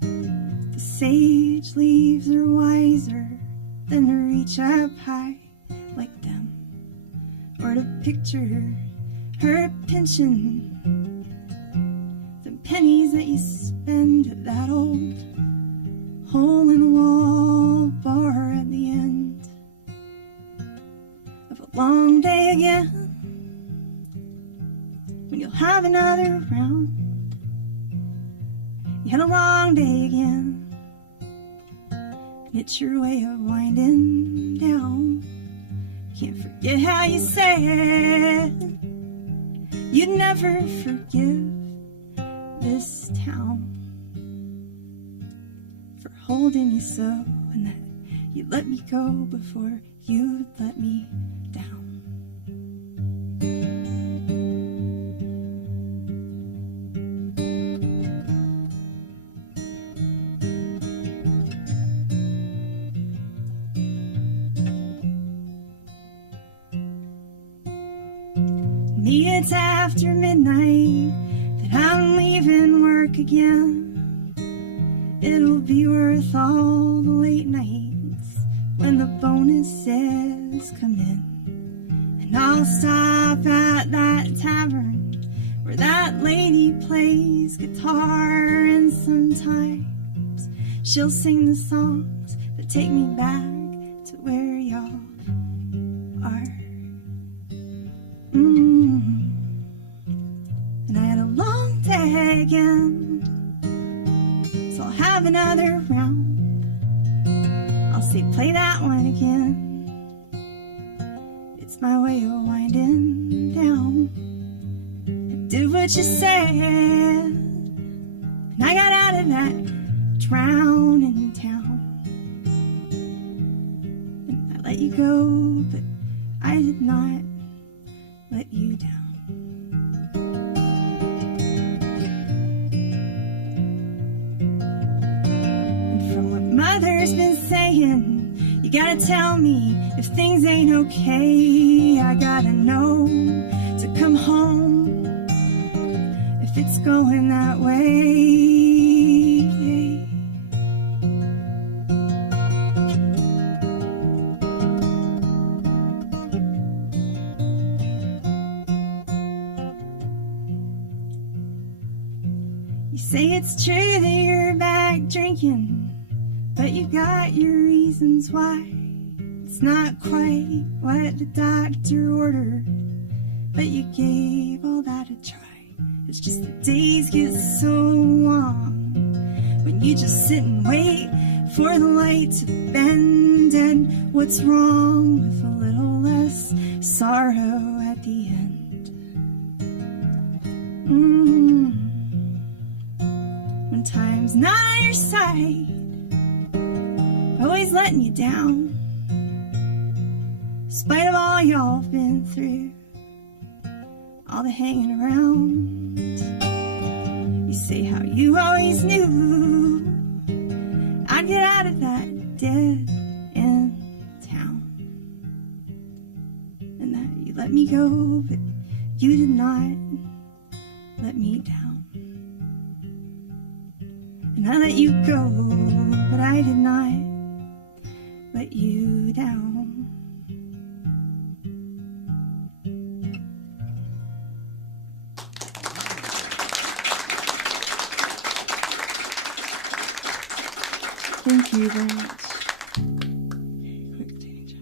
The sage leaves are wiser than to reach up high like them, or to picture her pinching the pennies that you spend at that old hole-in-the-wall bar at the end of a long day again, when you'll have another round. You had a long day again, It's your way of winding down. Can't forget how you said you'd never forgive this town for holding you so, and that you let me go before you'd let me down. Me, it's after midnight that I'm leaving work again. It'll be worth all the late nights when the bonuses come in. And I'll stop at that tavern where that lady plays guitar, and sometimes she'll sing the songs that take me back to where y'all are. And I had a long day again, so I'll have another round. I'll say play that one again. It's my way of winding down. I did what you said, and I got out of that drowning town. And I let you go, but I did not let you down. Mother's been saying, you gotta tell me if things ain't okay. I gotta know to come home if it's going that way. You say it's true that you're back drinking, but you got your reasons why. It's not quite what the doctor ordered, but you gave all that a try. It's just the days get so long when you just sit and wait for the light to bend. And what's wrong with a little less sorrow at the end? When time's not on your side, always letting you down, in spite of all y'all been through, all the hanging around. You say how you always knew I'd get out of that dead end town, and that you let me go, but you did not let me down. And I let you go, but I did not let you down. Thank you very much. Quick change.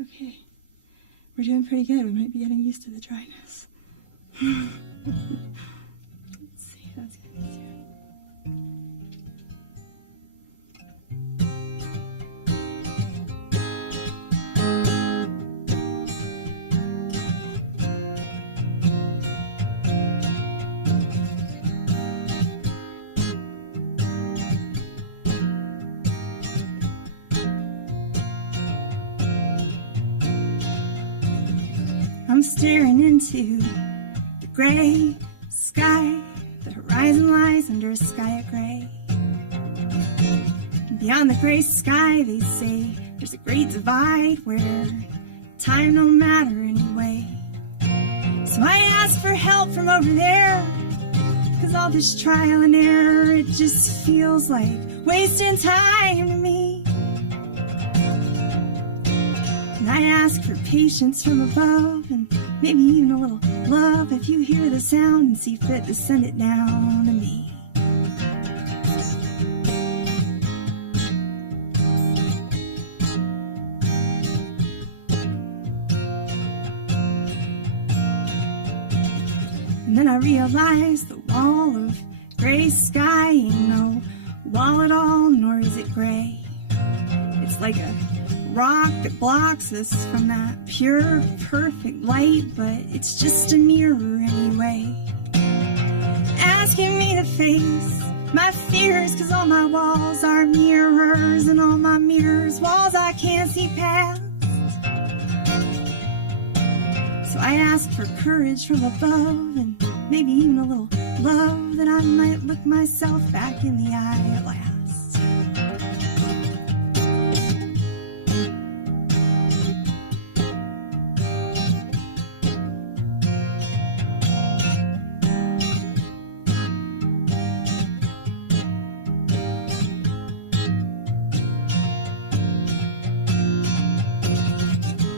Okay, we're doing pretty good. We might be getting used to the dryness. Let's see, that's good. I'm staring into the gray sky. The horizon lies under a sky of gray. And beyond the gray sky, they say there's a great divide where time don't matter anyway. So I ask for help from over there, 'cause all this trial and error, it just feels like wasting time to me. And I ask for patience from above, and maybe even a little love if you hear the sound and see fit to send it down to me. And then I realized the wall of gray sky ain't no wall at all, nor is it gray. It's like a rock that blocks us from that pure, perfect light, but it's just a mirror anyway, asking me to face my fears, 'cause all my walls are mirrors, and all my mirrors walls I can't see past. So I ask for courage from above, and maybe even a little love, that I might look myself back in the eye at last.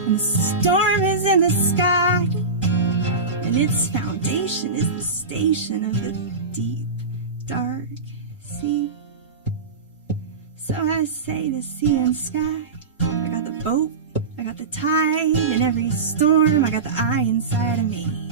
And the storm is in the sky, and its foundation is the station of the deep, dark sea. So I say to sea and sky, I got the boat, I got the tide, in every storm I got the eye inside of me.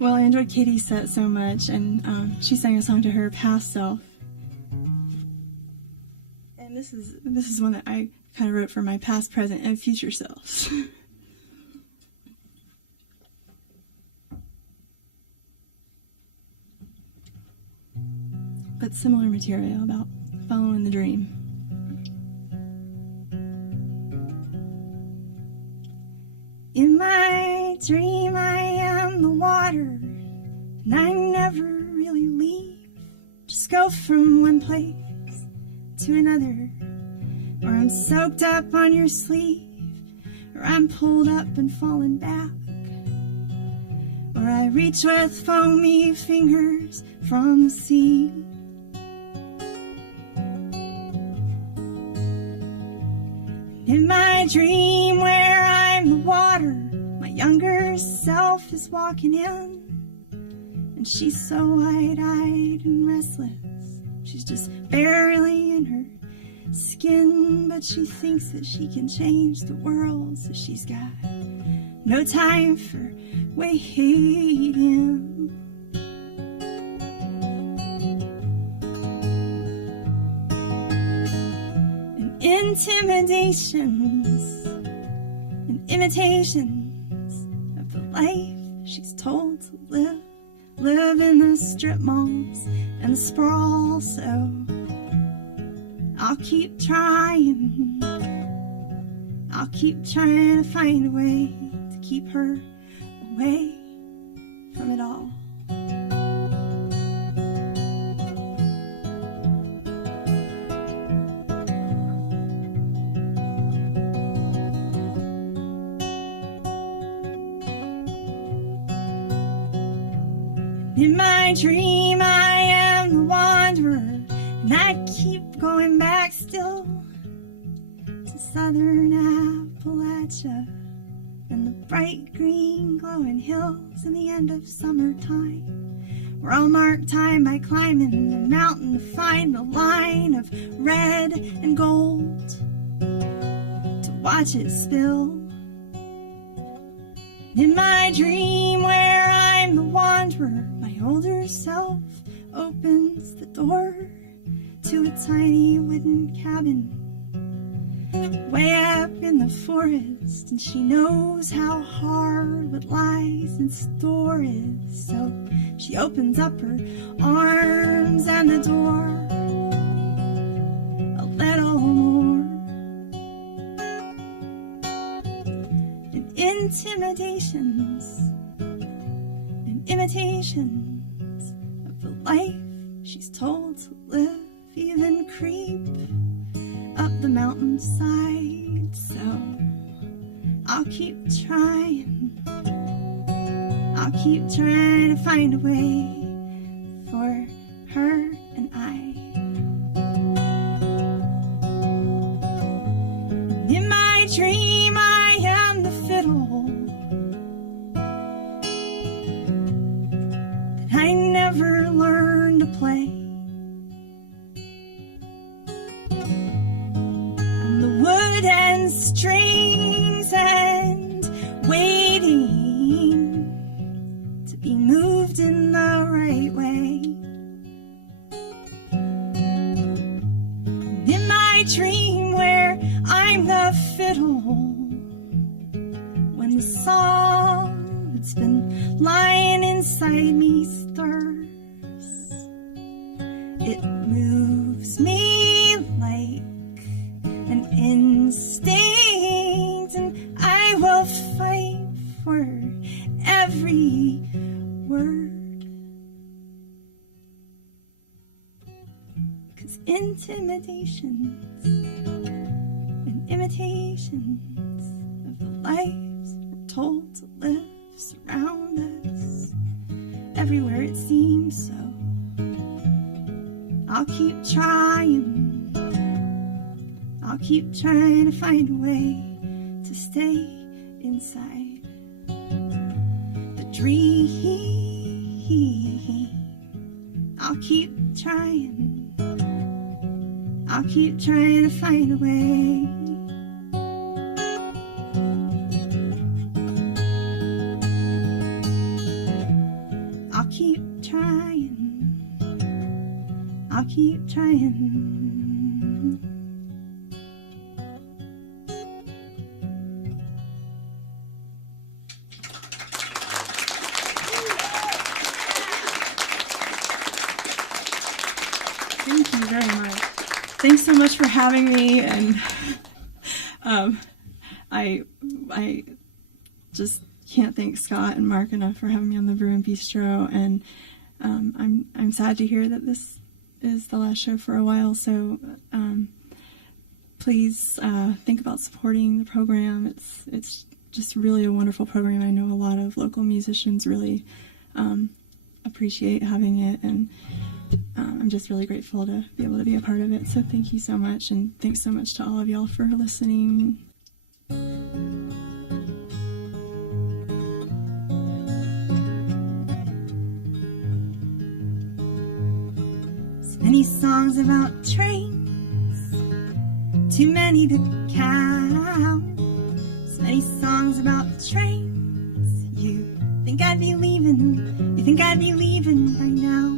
Well, I enjoyed Katie's set so much, and she sang a song to her past self. And this is one that I kind of wrote for my past, present, and future selves. But similar material about following the dream. In my dream I am the water, and I never really leave. Just go from one place to another, or I'm soaked up on your sleeve, or I'm pulled up and fallen back, or I reach with foamy fingers from the sea. In my dream where I'm the water, my younger self is walking in, and she's so wide-eyed and restless. She's just barely in her skin, but she thinks that she can change the world, so she's got no time for waiting. Intimidations and imitations of the life she's told to live in the strip malls and the sprawl. So I'll keep trying to find a way to keep her away from it all. In my dream I am the wanderer, and I keep going back still to southern Appalachia and the bright green glowing hills in the end of summertime, where I'll mark time by climbing the mountain to find the line of red and gold to watch it spill. In my dream where I'm the wanderer, my older self opens the door to a tiny wooden cabin way up in the forest, and she knows how hard what lies in store is, so she opens up her arms and the door a little more. And intimidations and imitations of the life she's told to live even creep up the mountainside, so I'll keep trying I'll keep trying to find a way for her and I. In my dream, I am the fiddle that I never learned to play. I'm the wood and strings and waiting to be moved in the right way. And in my dream where I'm the fiddle, when the song that's been lying inside me stirs, it moves me like an instinct, and I will fight for every word. 'Cause intimidations and imitations of the lives we're told to live surround us everywhere it seems so. I'll keep trying. I'll keep trying to find a way to stay inside the dream. I'll keep trying. I'll keep trying to find a way. I'll keep trying. I'll keep trying. Thank you very much. Thanks so much for having me, and I just can't thank Scott and Mark enough for having me on the Brewin Bistro, and I'm sad to hear that this is the last show for a while, so please think about supporting the program. It's just really a wonderful program. I know a lot of local musicians really appreciate having it, and I'm just really grateful to be able to be a part of it. So thank you so much, and thanks so much to all of y'all for listening. So many songs about trains, too many to count. So many songs about trains. You think I'd be leaving? You think I'd be leaving by now?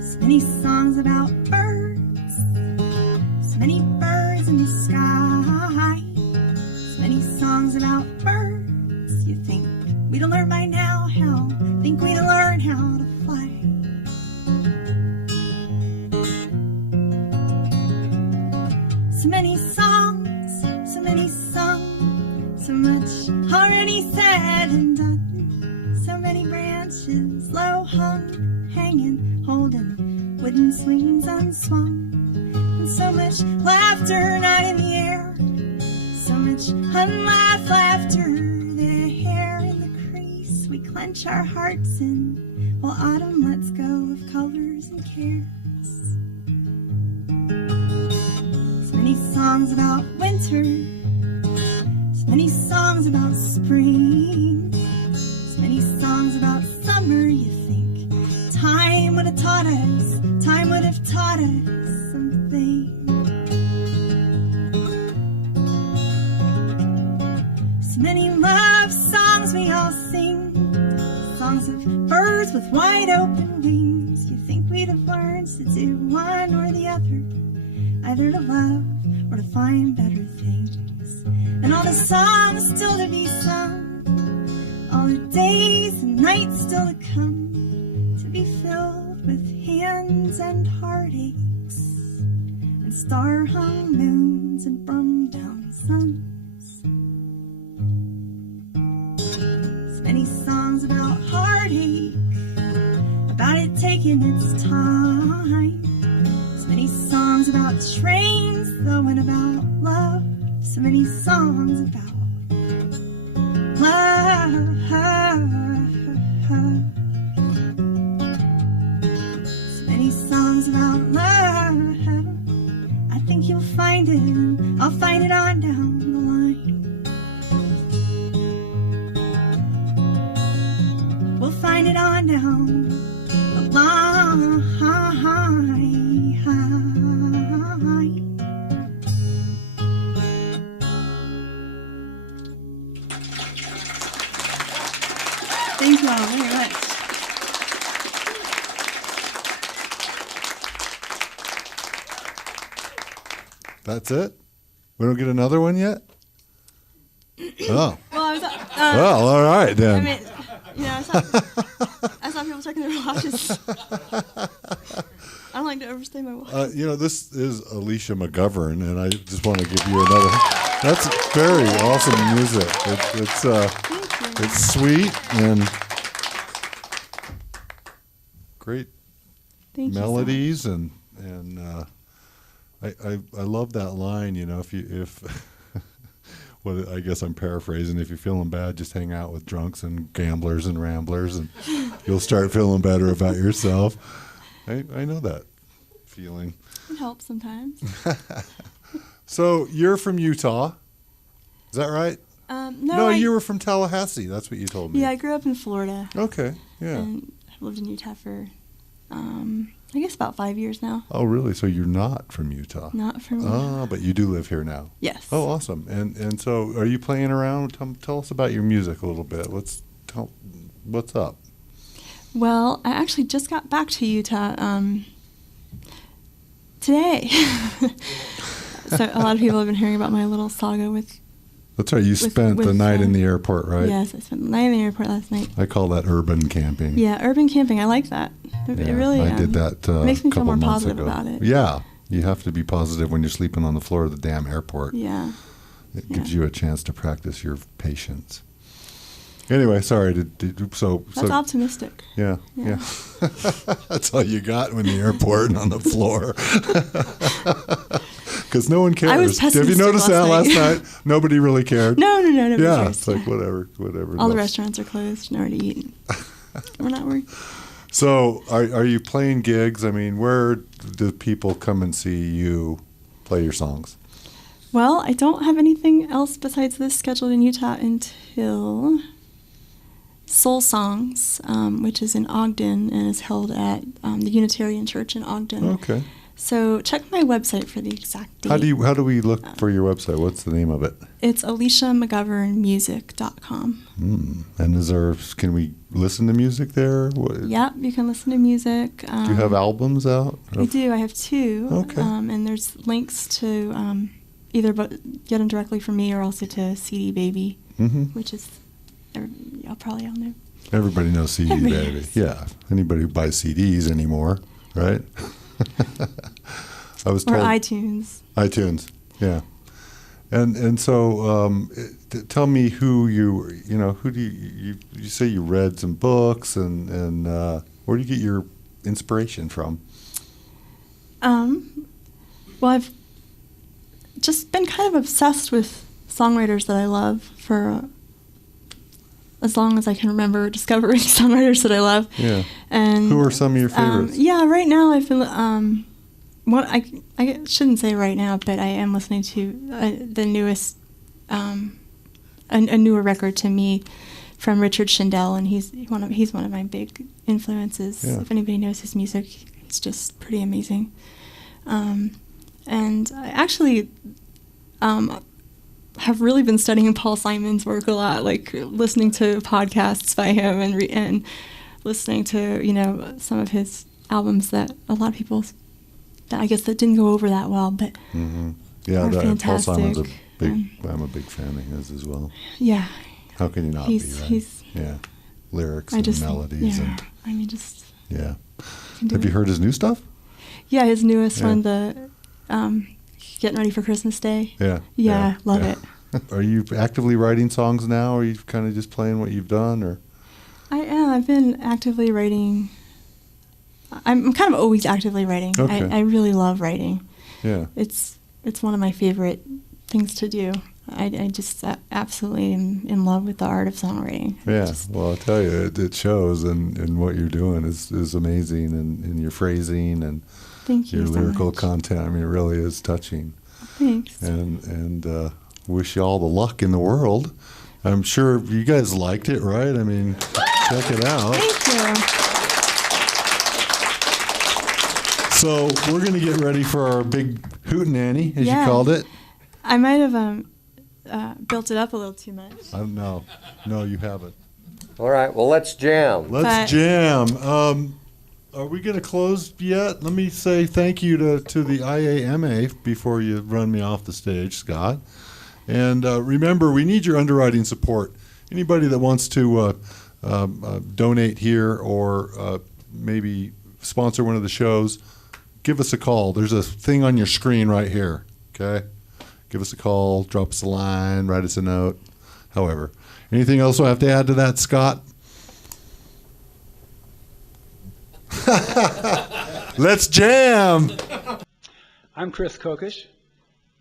So many songs about birds, so many birds in the sky. So many songs about birds. You think we'd learn by now how? Think we'd learn how to fly? So many songs, so many sung, so much already said and done. So many branches low hung, hanging, holding wooden swings unswung. And so much laughter not in the air, so much unlaughed laughter. The hair in the crease we clench our hearts in, while autumn lets go of colors and cares. So many songs about winter, so many songs about spring, so many songs about summer. You think time would have taught us, time would have taught us something. So many love songs we all sing, songs of birds with wide open wings. You think we'd have learned to do one or the other, either to love or to find better things. And all the songs still to be sung, all the days and nights still to come, to be filled with hands and heartaches, and star-hung moons and brum-down suns. So many songs about heartache, about it taking its time. So many songs about trains, though, and about love So many songs about love. So many songs about love. I think you'll find it. I'll find it on down the line. We'll find it on down the line. Thank you all very much. That's it? We don't get another one yet? Oh. Well, I was. Well, all right then. I mean, you know, I saw people checking their watches. I don't like to overstay my watch. This is Alicia McGovern, and I just want to give you another. That's very awesome music. It's sweet and great melodies, and I love that line. You know, if well, I guess I'm paraphrasing. If you're feeling bad, just hang out with drunks and gamblers and ramblers, and you'll start feeling better about yourself. I know that feeling. It helps sometimes. So you're from Utah, is that right? No, you were from Tallahassee. That's what you told me. Yeah, I grew up in Florida. Okay, yeah. And I've lived in Utah for, I guess, about 5 years now. Oh, really? So you're not from Utah? Not from Utah. But you do live here now? Yes. Oh, awesome. And so are you playing around? Tell us about your music a little bit. What's up? Well, I actually just got back to Utah today. So a lot of people have been hearing about my little saga with... That's right. You spent the night in the airport, right? Yes, I spent the night in the airport last night. I call that urban camping. Yeah, urban camping. I like that. It really I did that makes me feel more months positive ago. about it. Yeah. You have to be positive when you're sleeping on the floor of the damn airport. Yeah. It gives you a chance to practice your patience. Anyway, sorry. That's optimistic. Yeah. That's all you got when the airport and on the floor. Because no one cares. I was Have you noticed that last night? Nobody really cared. No, nobody cares. It's like whatever. All the restaurants are closed, nowhere to eat. We're not worried. So, are you playing gigs? I mean, where do people come and see you play your songs? Well, I don't have anything else besides this scheduled in Utah until Soul Songs, which is in Ogden and is held at the Unitarian Church in Ogden. Okay. So check my website for the exact date. How do we look for your website? What's the name of it? It's aliciamcgovernmusic.com. And can we listen to music there? Yep, you can listen to music. Do you have albums out? I do. I have 2. Okay. And there's links to either get them directly from me or also to CD Baby, which is, y'all probably all know. Everybody knows CD Baby. Yeah. Anybody who buys CDs anymore, right? I was told. Or iTunes. iTunes, yeah. And so tell me who who do you say you read some books and where do you get your inspiration from? Well, I've just been kind of obsessed with songwriters that I love for as long as I can remember discovering songwriters that I love. Yeah. And who are some of your favorites? Right now I've been I shouldn't say right now, but I am listening to the newest a newer record to me from Richard Shindell, and he's one of my big influences. Yeah. If anybody knows his music, it's just pretty amazing. And I actually have really been studying Paul Simon's work a lot, like listening to podcasts by him and listening to some of his albums that a lot of people I guess that didn't go over that well, but yeah, fantastic. Paul Simon's I'm a big fan of his as well. Yeah. How can you not be, right? Yeah. Lyrics and melodies. Yeah. Yeah. Have you heard his new stuff? Yeah, his newest one, the Getting Ready for Christmas Day. Yeah. Yeah, love it. Are you actively writing songs now, or are you kind of just playing what you've done, or? I am. I've been actively writing. I'm kind of always actively writing. Okay. I really love writing. Yeah. It's one of my favorite things to do. I just absolutely am in love with the art of songwriting. Yeah, well, I'll tell you, it shows, and what you're doing is amazing, and your phrasing and Thank you your so lyrical much. content. I mean, it really is touching. Thanks. And wish you all the luck in the world. I'm sure you guys liked it, right? I mean, check it out. Thank you. So we're going to get ready for our big hootenanny, as Yeah. you called it. I might have built it up a little too much. I don't know. No, you haven't. All right, well, let's jam. Let's jam. Are we going to close yet? Let me say thank you to the IAMA before you run me off the stage, Scott. And remember, we need your underwriting support. Anybody that wants to donate here or maybe sponsor one of the shows, give us a call. There's a thing on your screen right here, okay? Give us a call, drop us a line, write us a note, however. Anything else I have to add to that, Scott? Let's jam! I'm Chris Kokish.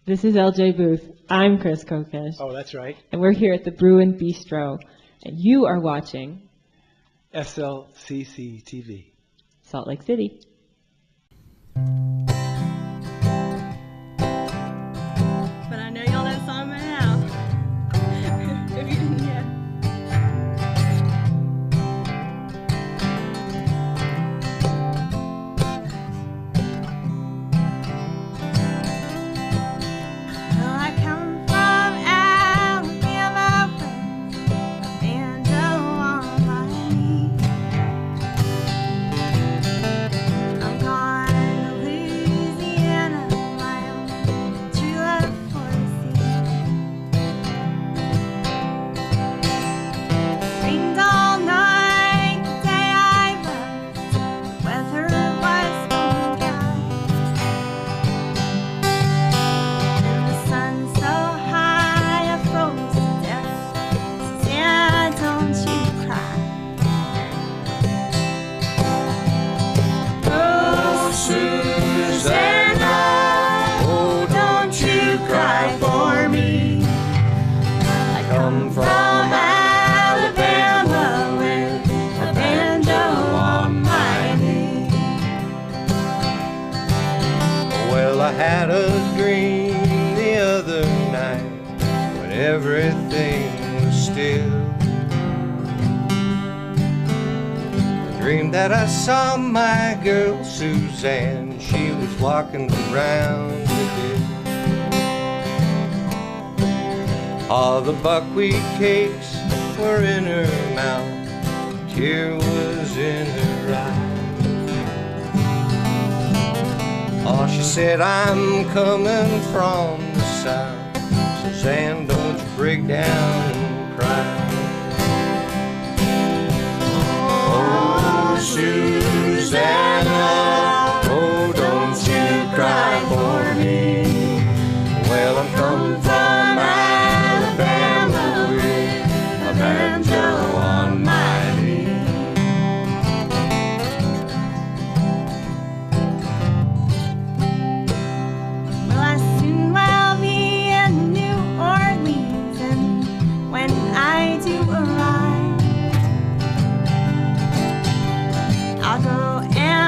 This is LJ Booth. I'm Chris Kokish. Oh, that's right. And we're here at the Brewin Bistro. And you are watching SLCCTV. Salt Lake City. But I know y'all know the song by now. If you didn't yet. Well, I come from Alabama with a banjo on my knee. I'm gone to Louisiana, my own true love for the sea. Rained all night the day I left. The weather was going dry, and the sun so high I froze to death. Susanna, don't you cry. Oh, Susanna, oh, don't you cry for me. I come from Alabama with a banjo on my knee. Well, I had a dream the other night when everything was still. I dreamed that I saw my girl Suzanne. She was walking around the hill. All the buckwheat cakes were in her mouth, a tear was in her eye. Oh, she said, I'm coming from the south. Suzanne, don't you break down and cry. Oh, Susanna, oh, don't you cry for me. Well, I'm coming from Alabama with a banjo on my knee. Well, I soon will be in New Orleans, and when I do arrive, I'll go and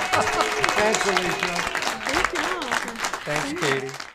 Thanks, Alicia. Thank you all. Thanks, Katie.